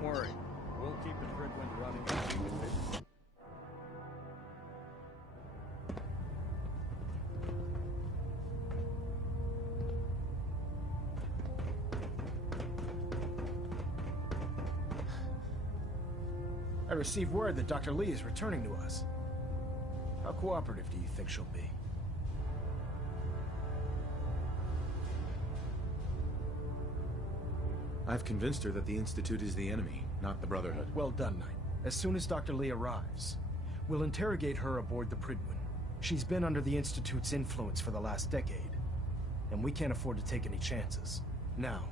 Don't worry. We'll keep the Prydwen running and efficient. I received word that Dr. Lee is returning to us. How cooperative do you think she'll be? I've convinced her that the Institute is the enemy, not the Brotherhood. Well done, Knight. As soon as Dr. Lee arrives, we'll interrogate her aboard the Prydwen. She's been under the Institute's influence for the last decade, and we can't afford to take any chances. Now,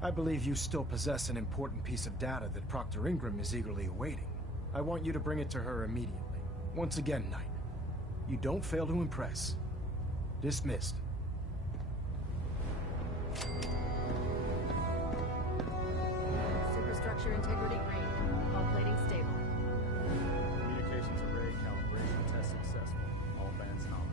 I believe you still possess an important piece of data that Proctor Ingram is eagerly awaiting. I want you to bring it to her immediately. Once again, Knight, you don't fail to impress. Dismissed. Superstructure integrity green. All plating stable. Communications array calibration test successful. All bands nominal.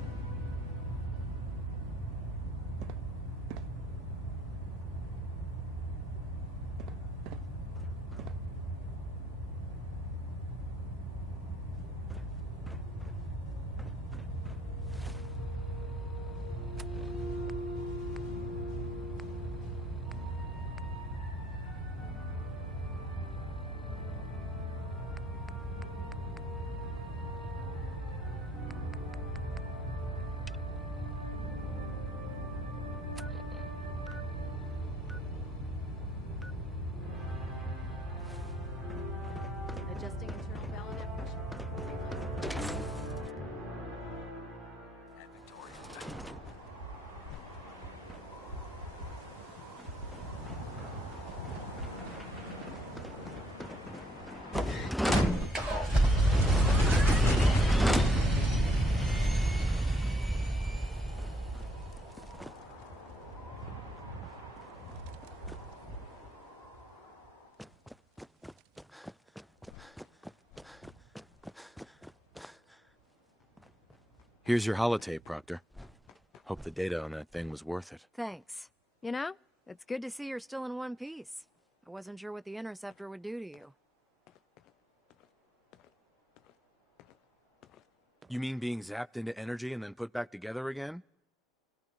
Adjusting internal valve pressure. Here's your holotape, Proctor. Hope the data on that thing was worth it. Thanks. You know, it's good to see you're still in one piece. I wasn't sure what the interceptor would do to you. You mean being zapped into energy and then put back together again?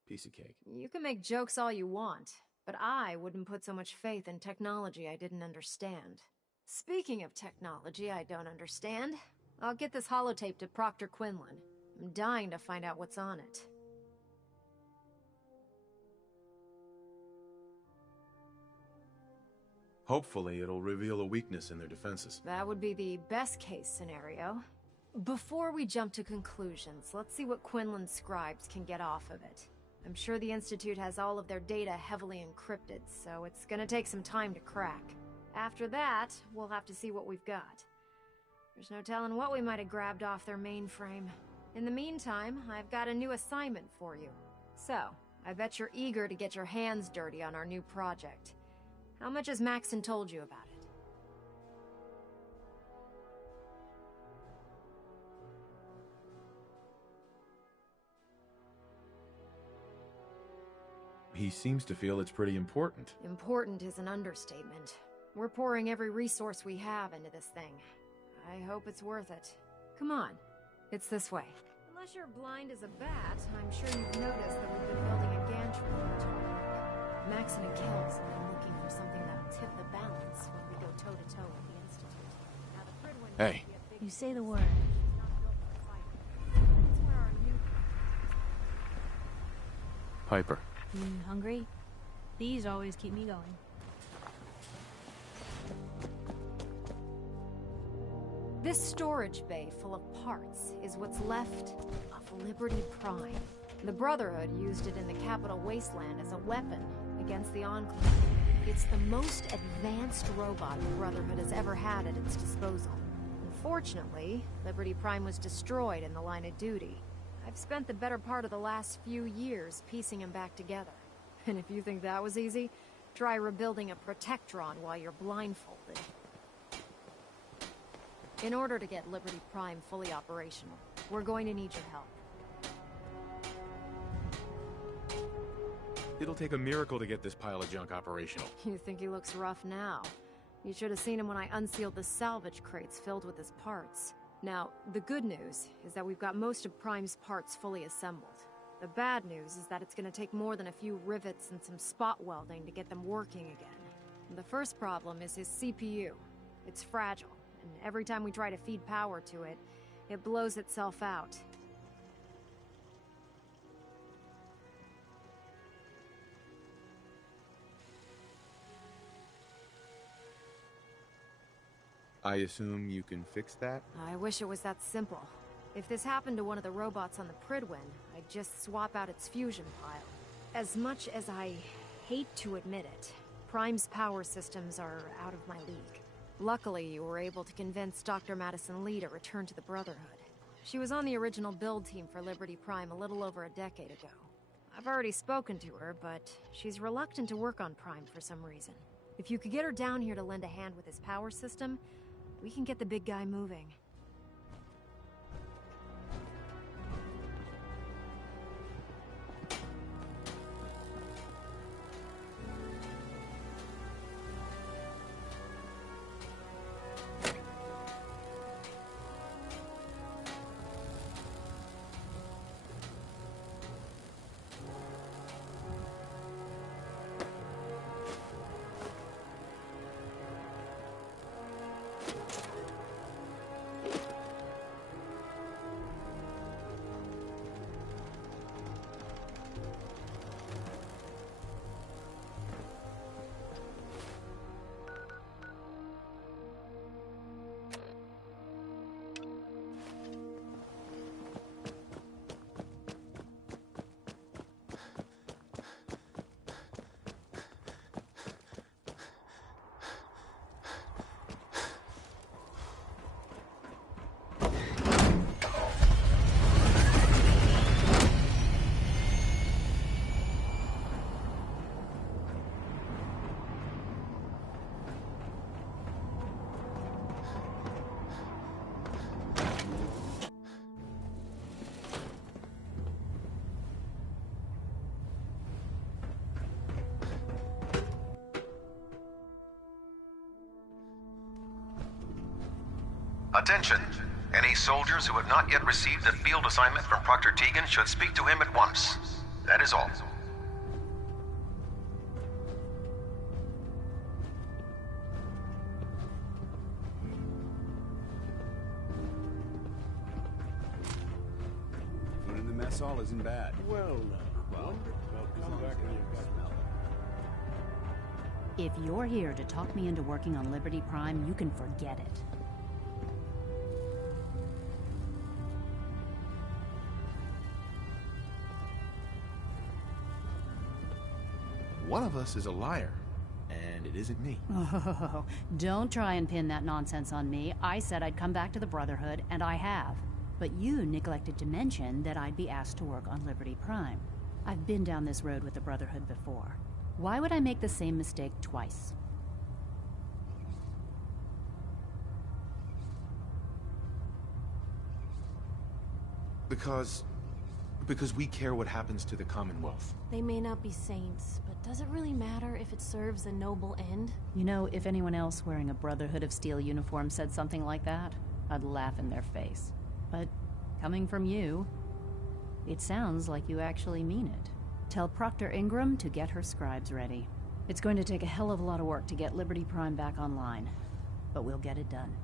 Piece of cake. You can make jokes all you want, but I wouldn't put so much faith in technology I didn't understand. Speaking of technology I don't understand, I'll get this holotape to Proctor Quinlan. I'm dying to find out what's on it. Hopefully it'll reveal a weakness in their defenses. That would be the best case scenario. Before we jump to conclusions, let's see what Quinlan's scribes can get off of it. I'm sure the Institute has all of their data heavily encrypted, so it's gonna take some time to crack. After that, we'll have to see what we've got. There's no telling what we might have grabbed off their mainframe. In the meantime, I've got a new assignment for you. So, I bet you're eager to get your hands dirty on our new project. How much has Maxon told you about it? He seems to feel it's pretty important. Important is an understatement. We're pouring every resource we have into this thing. I hope it's worth it. Come on. It's this way. Unless you're blind as a bat, I'm sure you've noticed that we've been building a gantry for the terminal. Maxon and Kells have been looking for something that'll tip the balance when we go toe-to-toe with the Institute. Now, the Prydwen Hey. You say the word. It's where our new Piper. You hungry? These always keep me going. This storage bay full of parts is what's left of Liberty Prime. The Brotherhood used it in the Capital Wasteland as a weapon against the Enclave. It's the most advanced robot the Brotherhood has ever had at its disposal. Unfortunately, Liberty Prime was destroyed in the line of duty. I've spent the better part of the last few years piecing them back together. And if you think that was easy, try rebuilding a Protectron while you're blindfolded. In order to get Liberty Prime fully operational, we're going to need your help. It'll take a miracle to get this pile of junk operational. You think he looks rough now? You should have seen him when I unsealed the salvage crates filled with his parts. Now, the good news is that we've got most of Prime's parts fully assembled. The bad news is that it's gonna take more than a few rivets and some spot welding to get them working again. The first problem is his CPU. It's fragile, and every time we try to feed power to it, it blows itself out. I assume you can fix that? I wish it was that simple. If this happened to one of the robots on the Pridwin, I'd just swap out its fusion pile. As much as I hate to admit it, Prime's power systems are out of my league. Luckily, you were able to convince Dr. Madison Lee to return to the Brotherhood. She was on the original build team for Liberty Prime a little over a decade ago. I've already spoken to her, but she's reluctant to work on Prime for some reason. If you could get her down here to lend a hand with his power system, we can get the big guy moving. Attention! Any soldiers who have not yet received a field assignment from Proctor Tegan should speak to him at once. That is all. Food in the mess hall isn't bad. Well, come back when you've got smell. If you're here to talk me into working on Liberty Prime, you can forget it. One of us is a liar, and it isn't me. Oh, don't try and pin that nonsense on me. I said I'd come back to the Brotherhood, and I have. But you neglected to mention that I'd be asked to work on Liberty Prime. I've been down this road with the Brotherhood before. Why would I make the same mistake twice? Because we care what happens to the Commonwealth. They may not be saints, but does it really matter if it serves a noble end? You know, if anyone else wearing a Brotherhood of Steel uniform said something like that, I'd laugh in their face. But coming from you, it sounds like you actually mean it. Tell Proctor Ingram to get her scribes ready. It's going to take a hell of a lot of work to get Liberty Prime back online, but we'll get it done.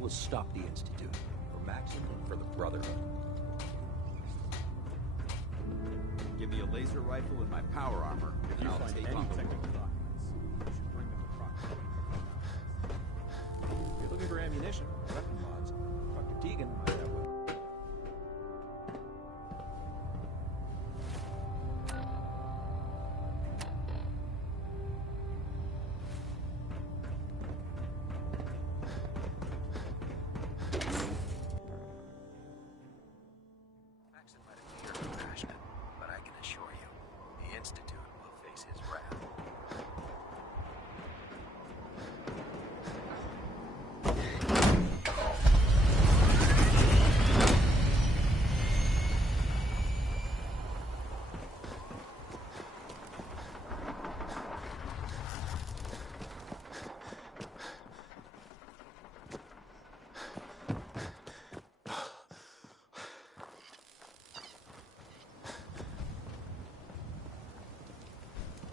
We'll stop the Institute. For Maxim and for the Brotherhood. Give me a laser rifle and my power armor, and I'll take on the world. If you're looking for ammunition, weapon mods, Dr. Tegan might have one.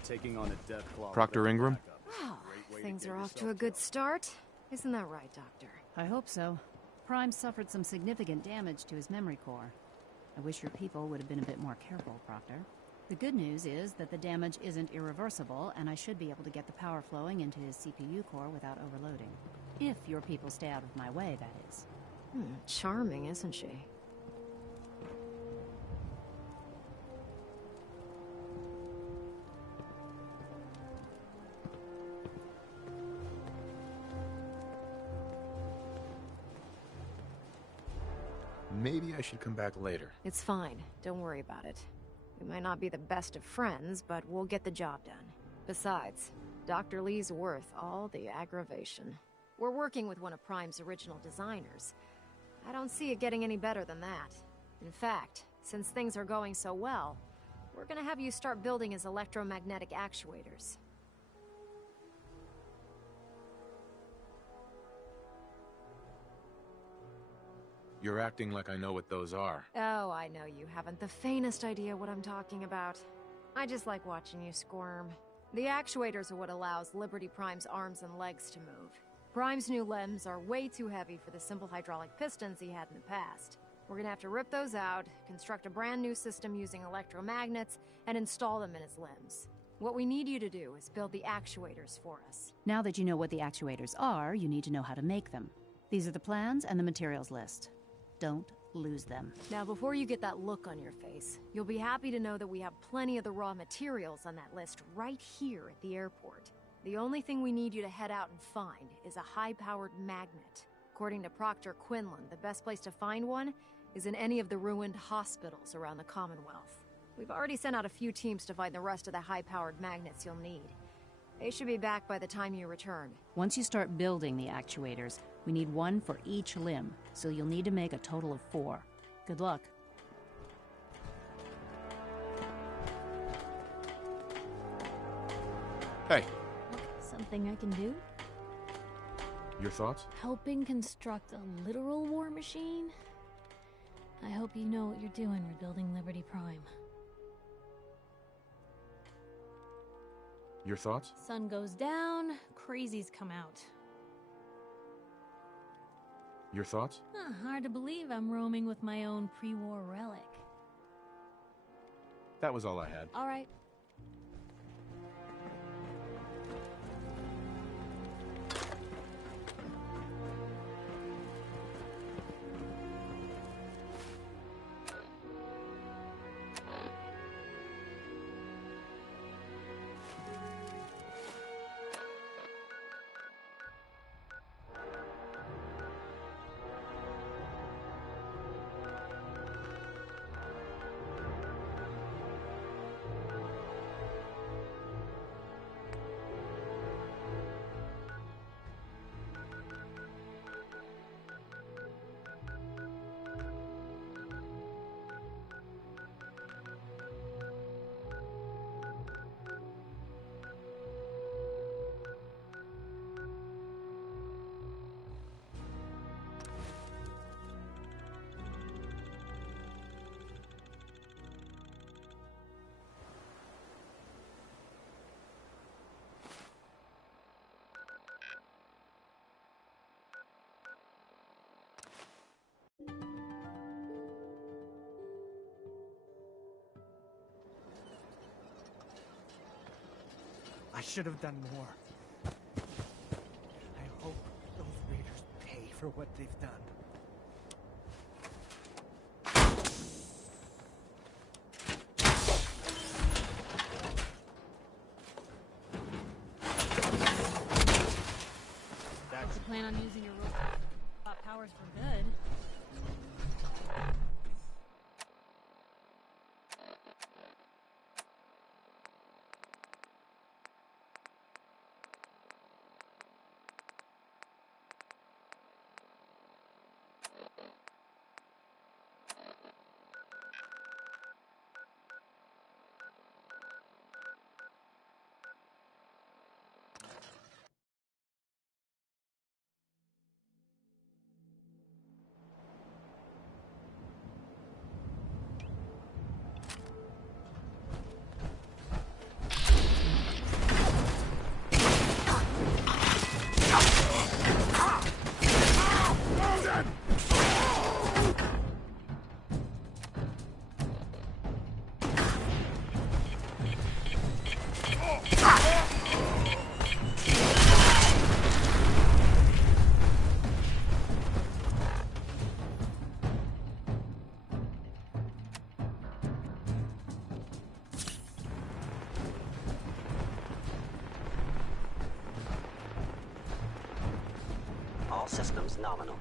taking on a Deathclaw. Proctor Ingram? Well, things are off to a good start. Isn't that right, Doctor? I hope so. Prime suffered some significant damage to his memory core. I wish your people would have been a bit more careful, Proctor. The good news is that the damage isn't irreversible, and I should be able to get the power flowing into his CPU core without overloading. If your people stay out of my way, that is. Charming, isn't she? Maybe I should come back later. It's fine. Don't worry about it. We might not be the best of friends, but we'll get the job done. Besides, Dr. Lee's worth all the aggravation. We're working with one of Prime's original designers. I don't see it getting any better than that. In fact, since things are going so well, we're gonna have you start building his electromagnetic actuators. You're acting like I know what those are. Oh, I know you haven't the faintest idea what I'm talking about. I just like watching you squirm. The actuators are what allows Liberty Prime's arms and legs to move. Prime's new limbs are way too heavy for the simple hydraulic pistons he had in the past. We're gonna have to rip those out, construct a brand new system using electromagnets, and install them in his limbs. What we need you to do is build the actuators for us. Now that you know what the actuators are, you need to know how to make them. These are the plans and the materials list. Don't lose them. Now, before you get that look on your face, you'll be happy to know that we have plenty of the raw materials on that list right here at the airport. The only thing we need you to head out and find is a high-powered magnet. According to Proctor Quinlan, the best place to find one is in any of the ruined hospitals around the Commonwealth. We've already sent out a few teams to find the rest of the high-powered magnets you'll need. They should be back by the time you return. Once you start building the actuators, we need one for each limb, so you'll need to make a total of 4. Good luck. Hey. Something I can do? Your thoughts? Helping construct a literal war machine? I hope you know what you're doing rebuilding Liberty Prime. Your thoughts? Sun goes down, crazies come out. Your thoughts? Hard to believe I'm roaming with my own pre-war relic. That was all I had. All right. I should have done more. I hope those raiders pay for what they've done. You plan on using your robot powers for good? All systems nominal.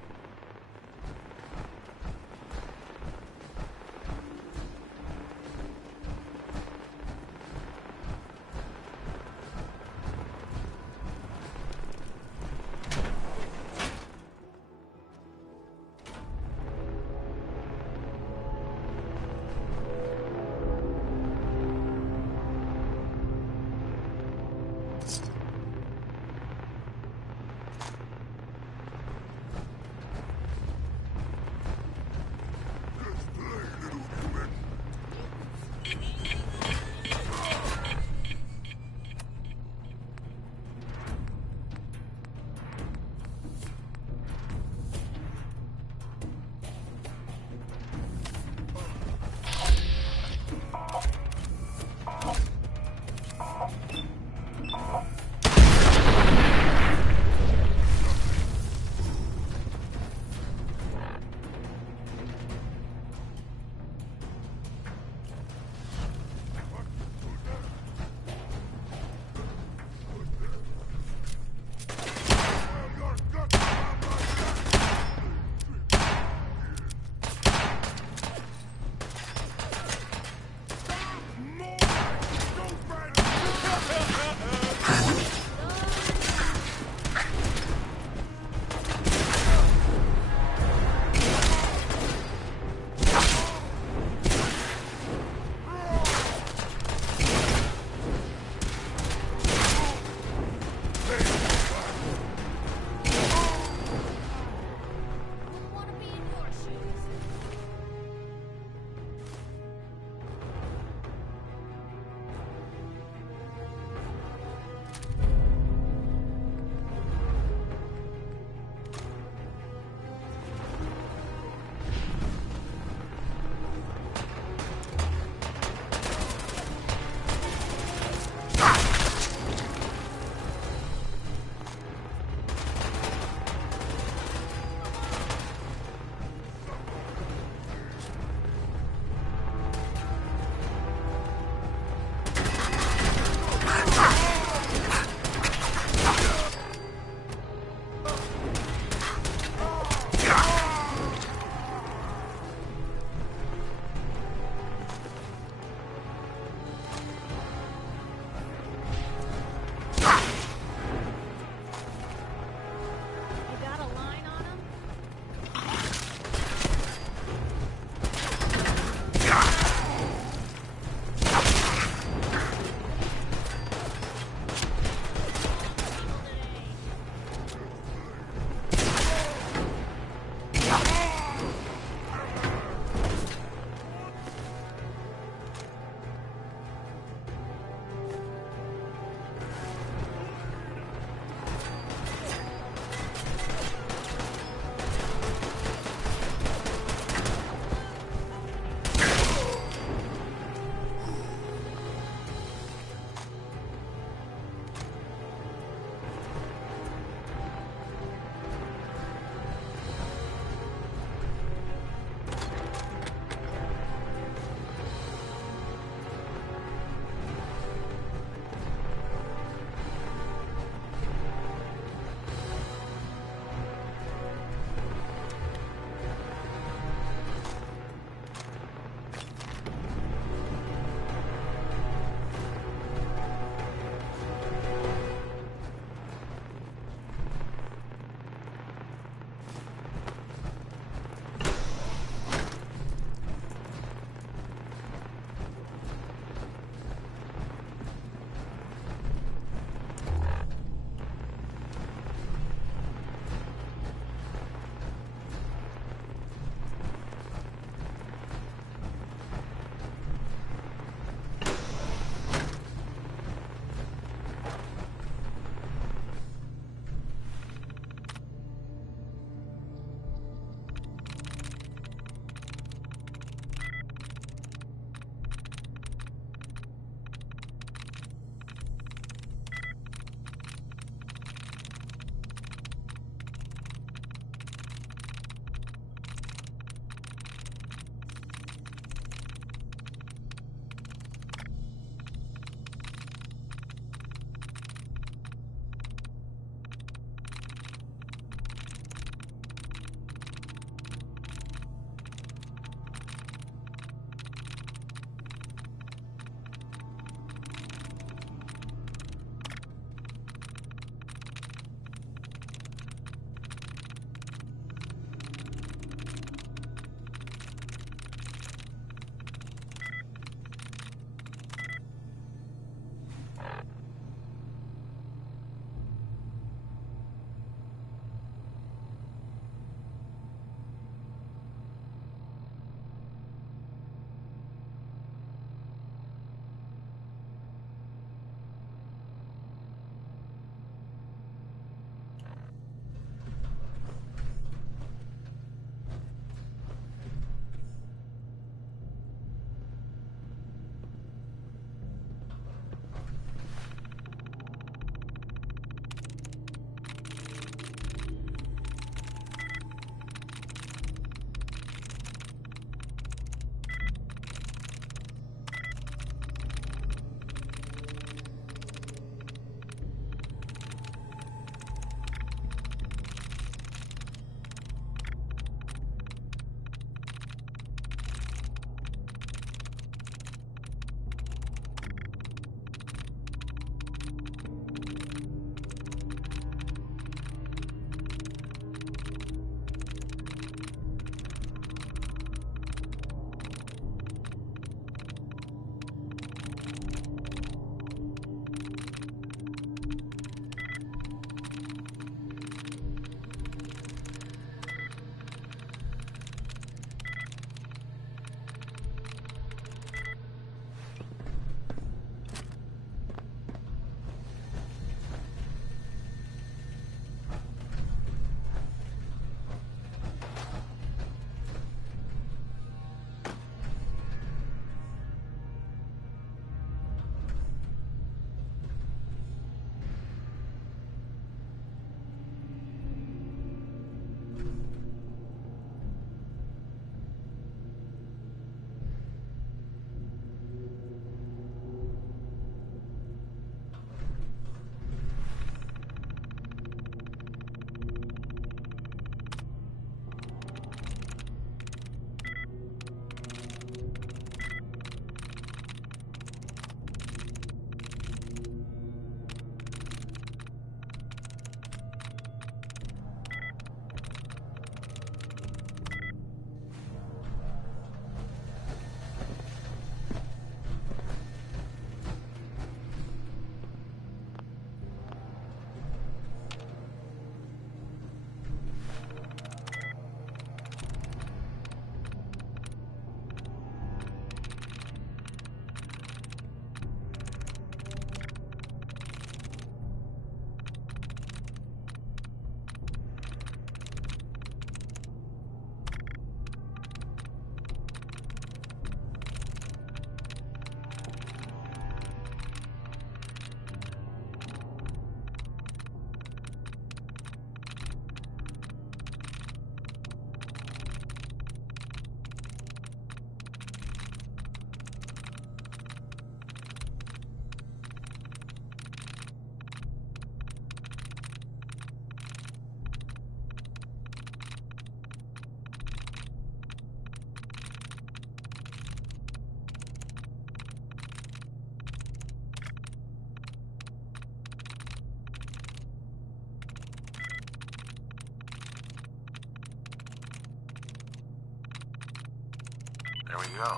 There we go.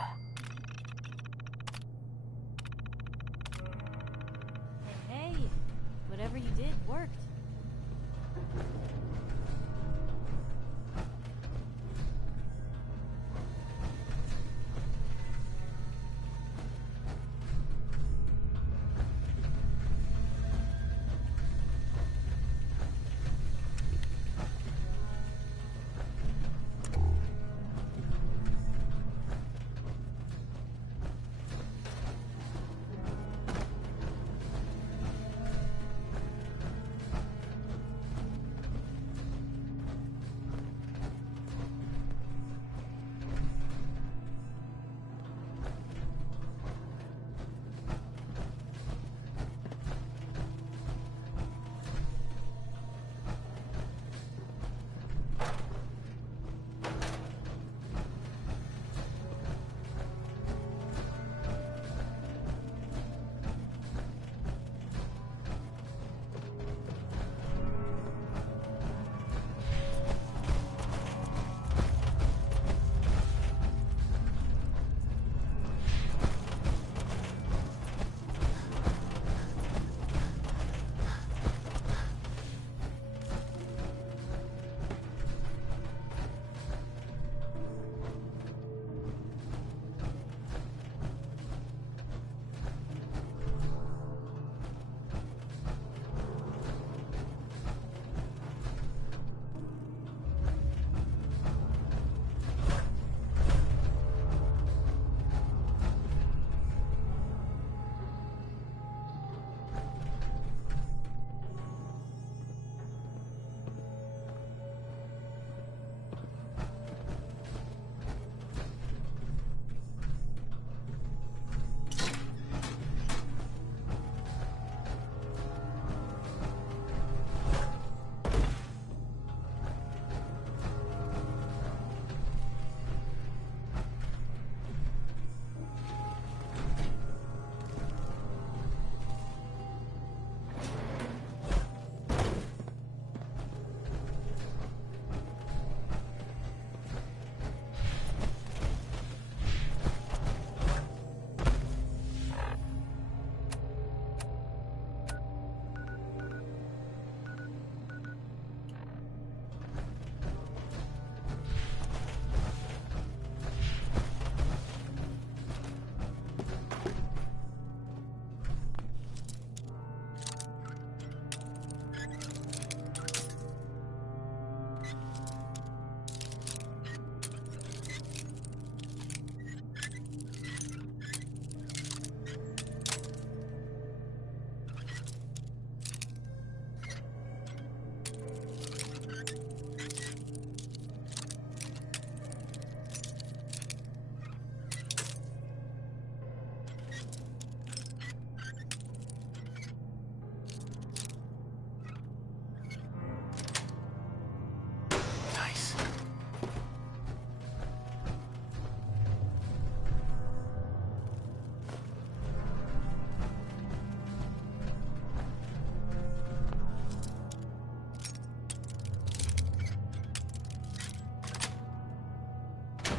Hey, whatever you did worked.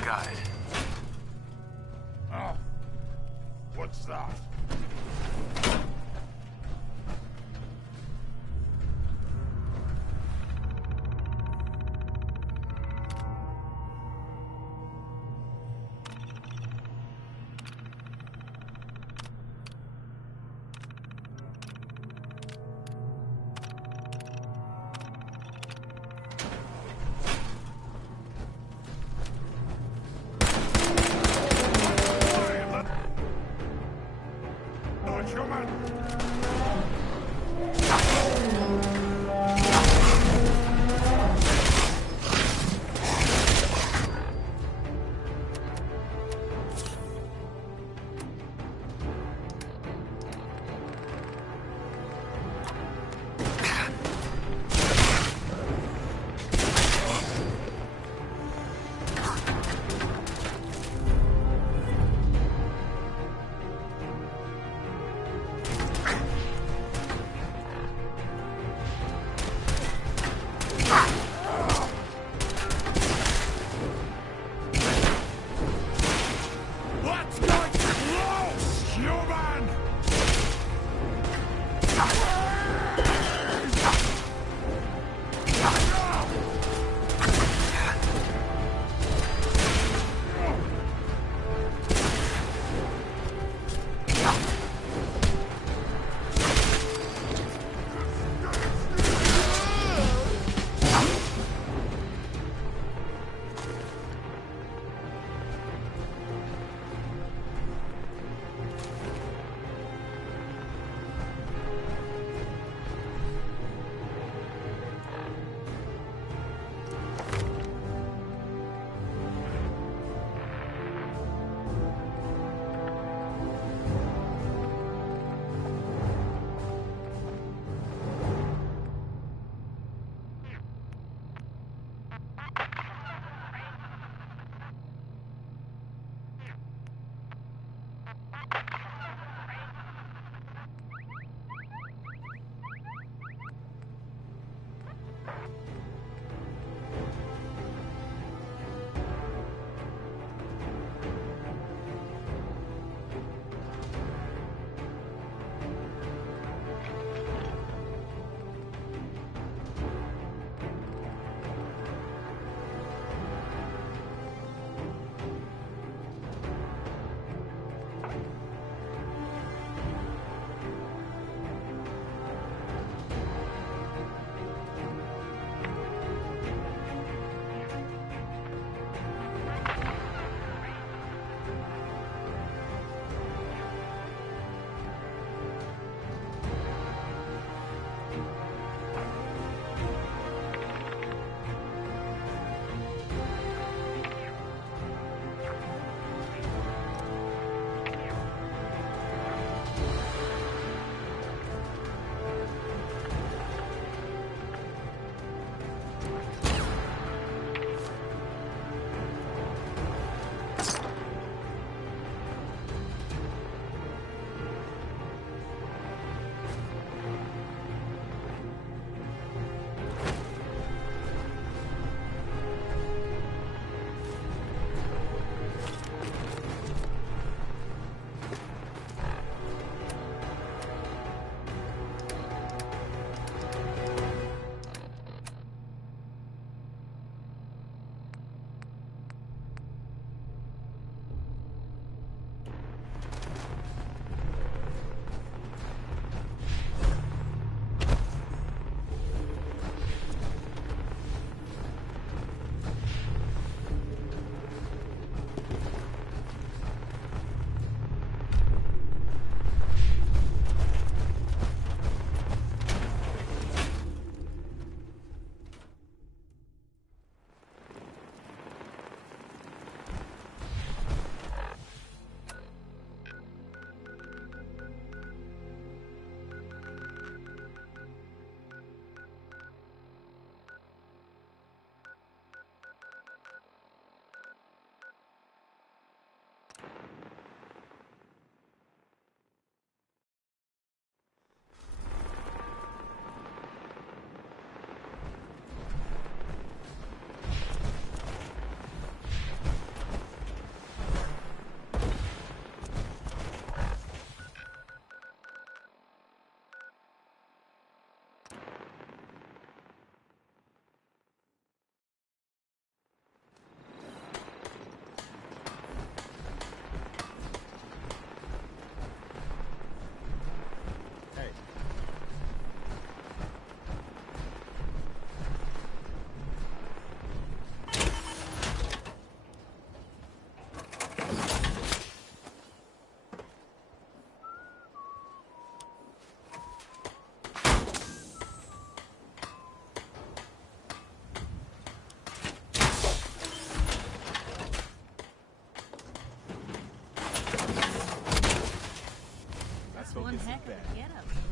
Got it. Oh. What's that? One isn't heck of bad. a get-up.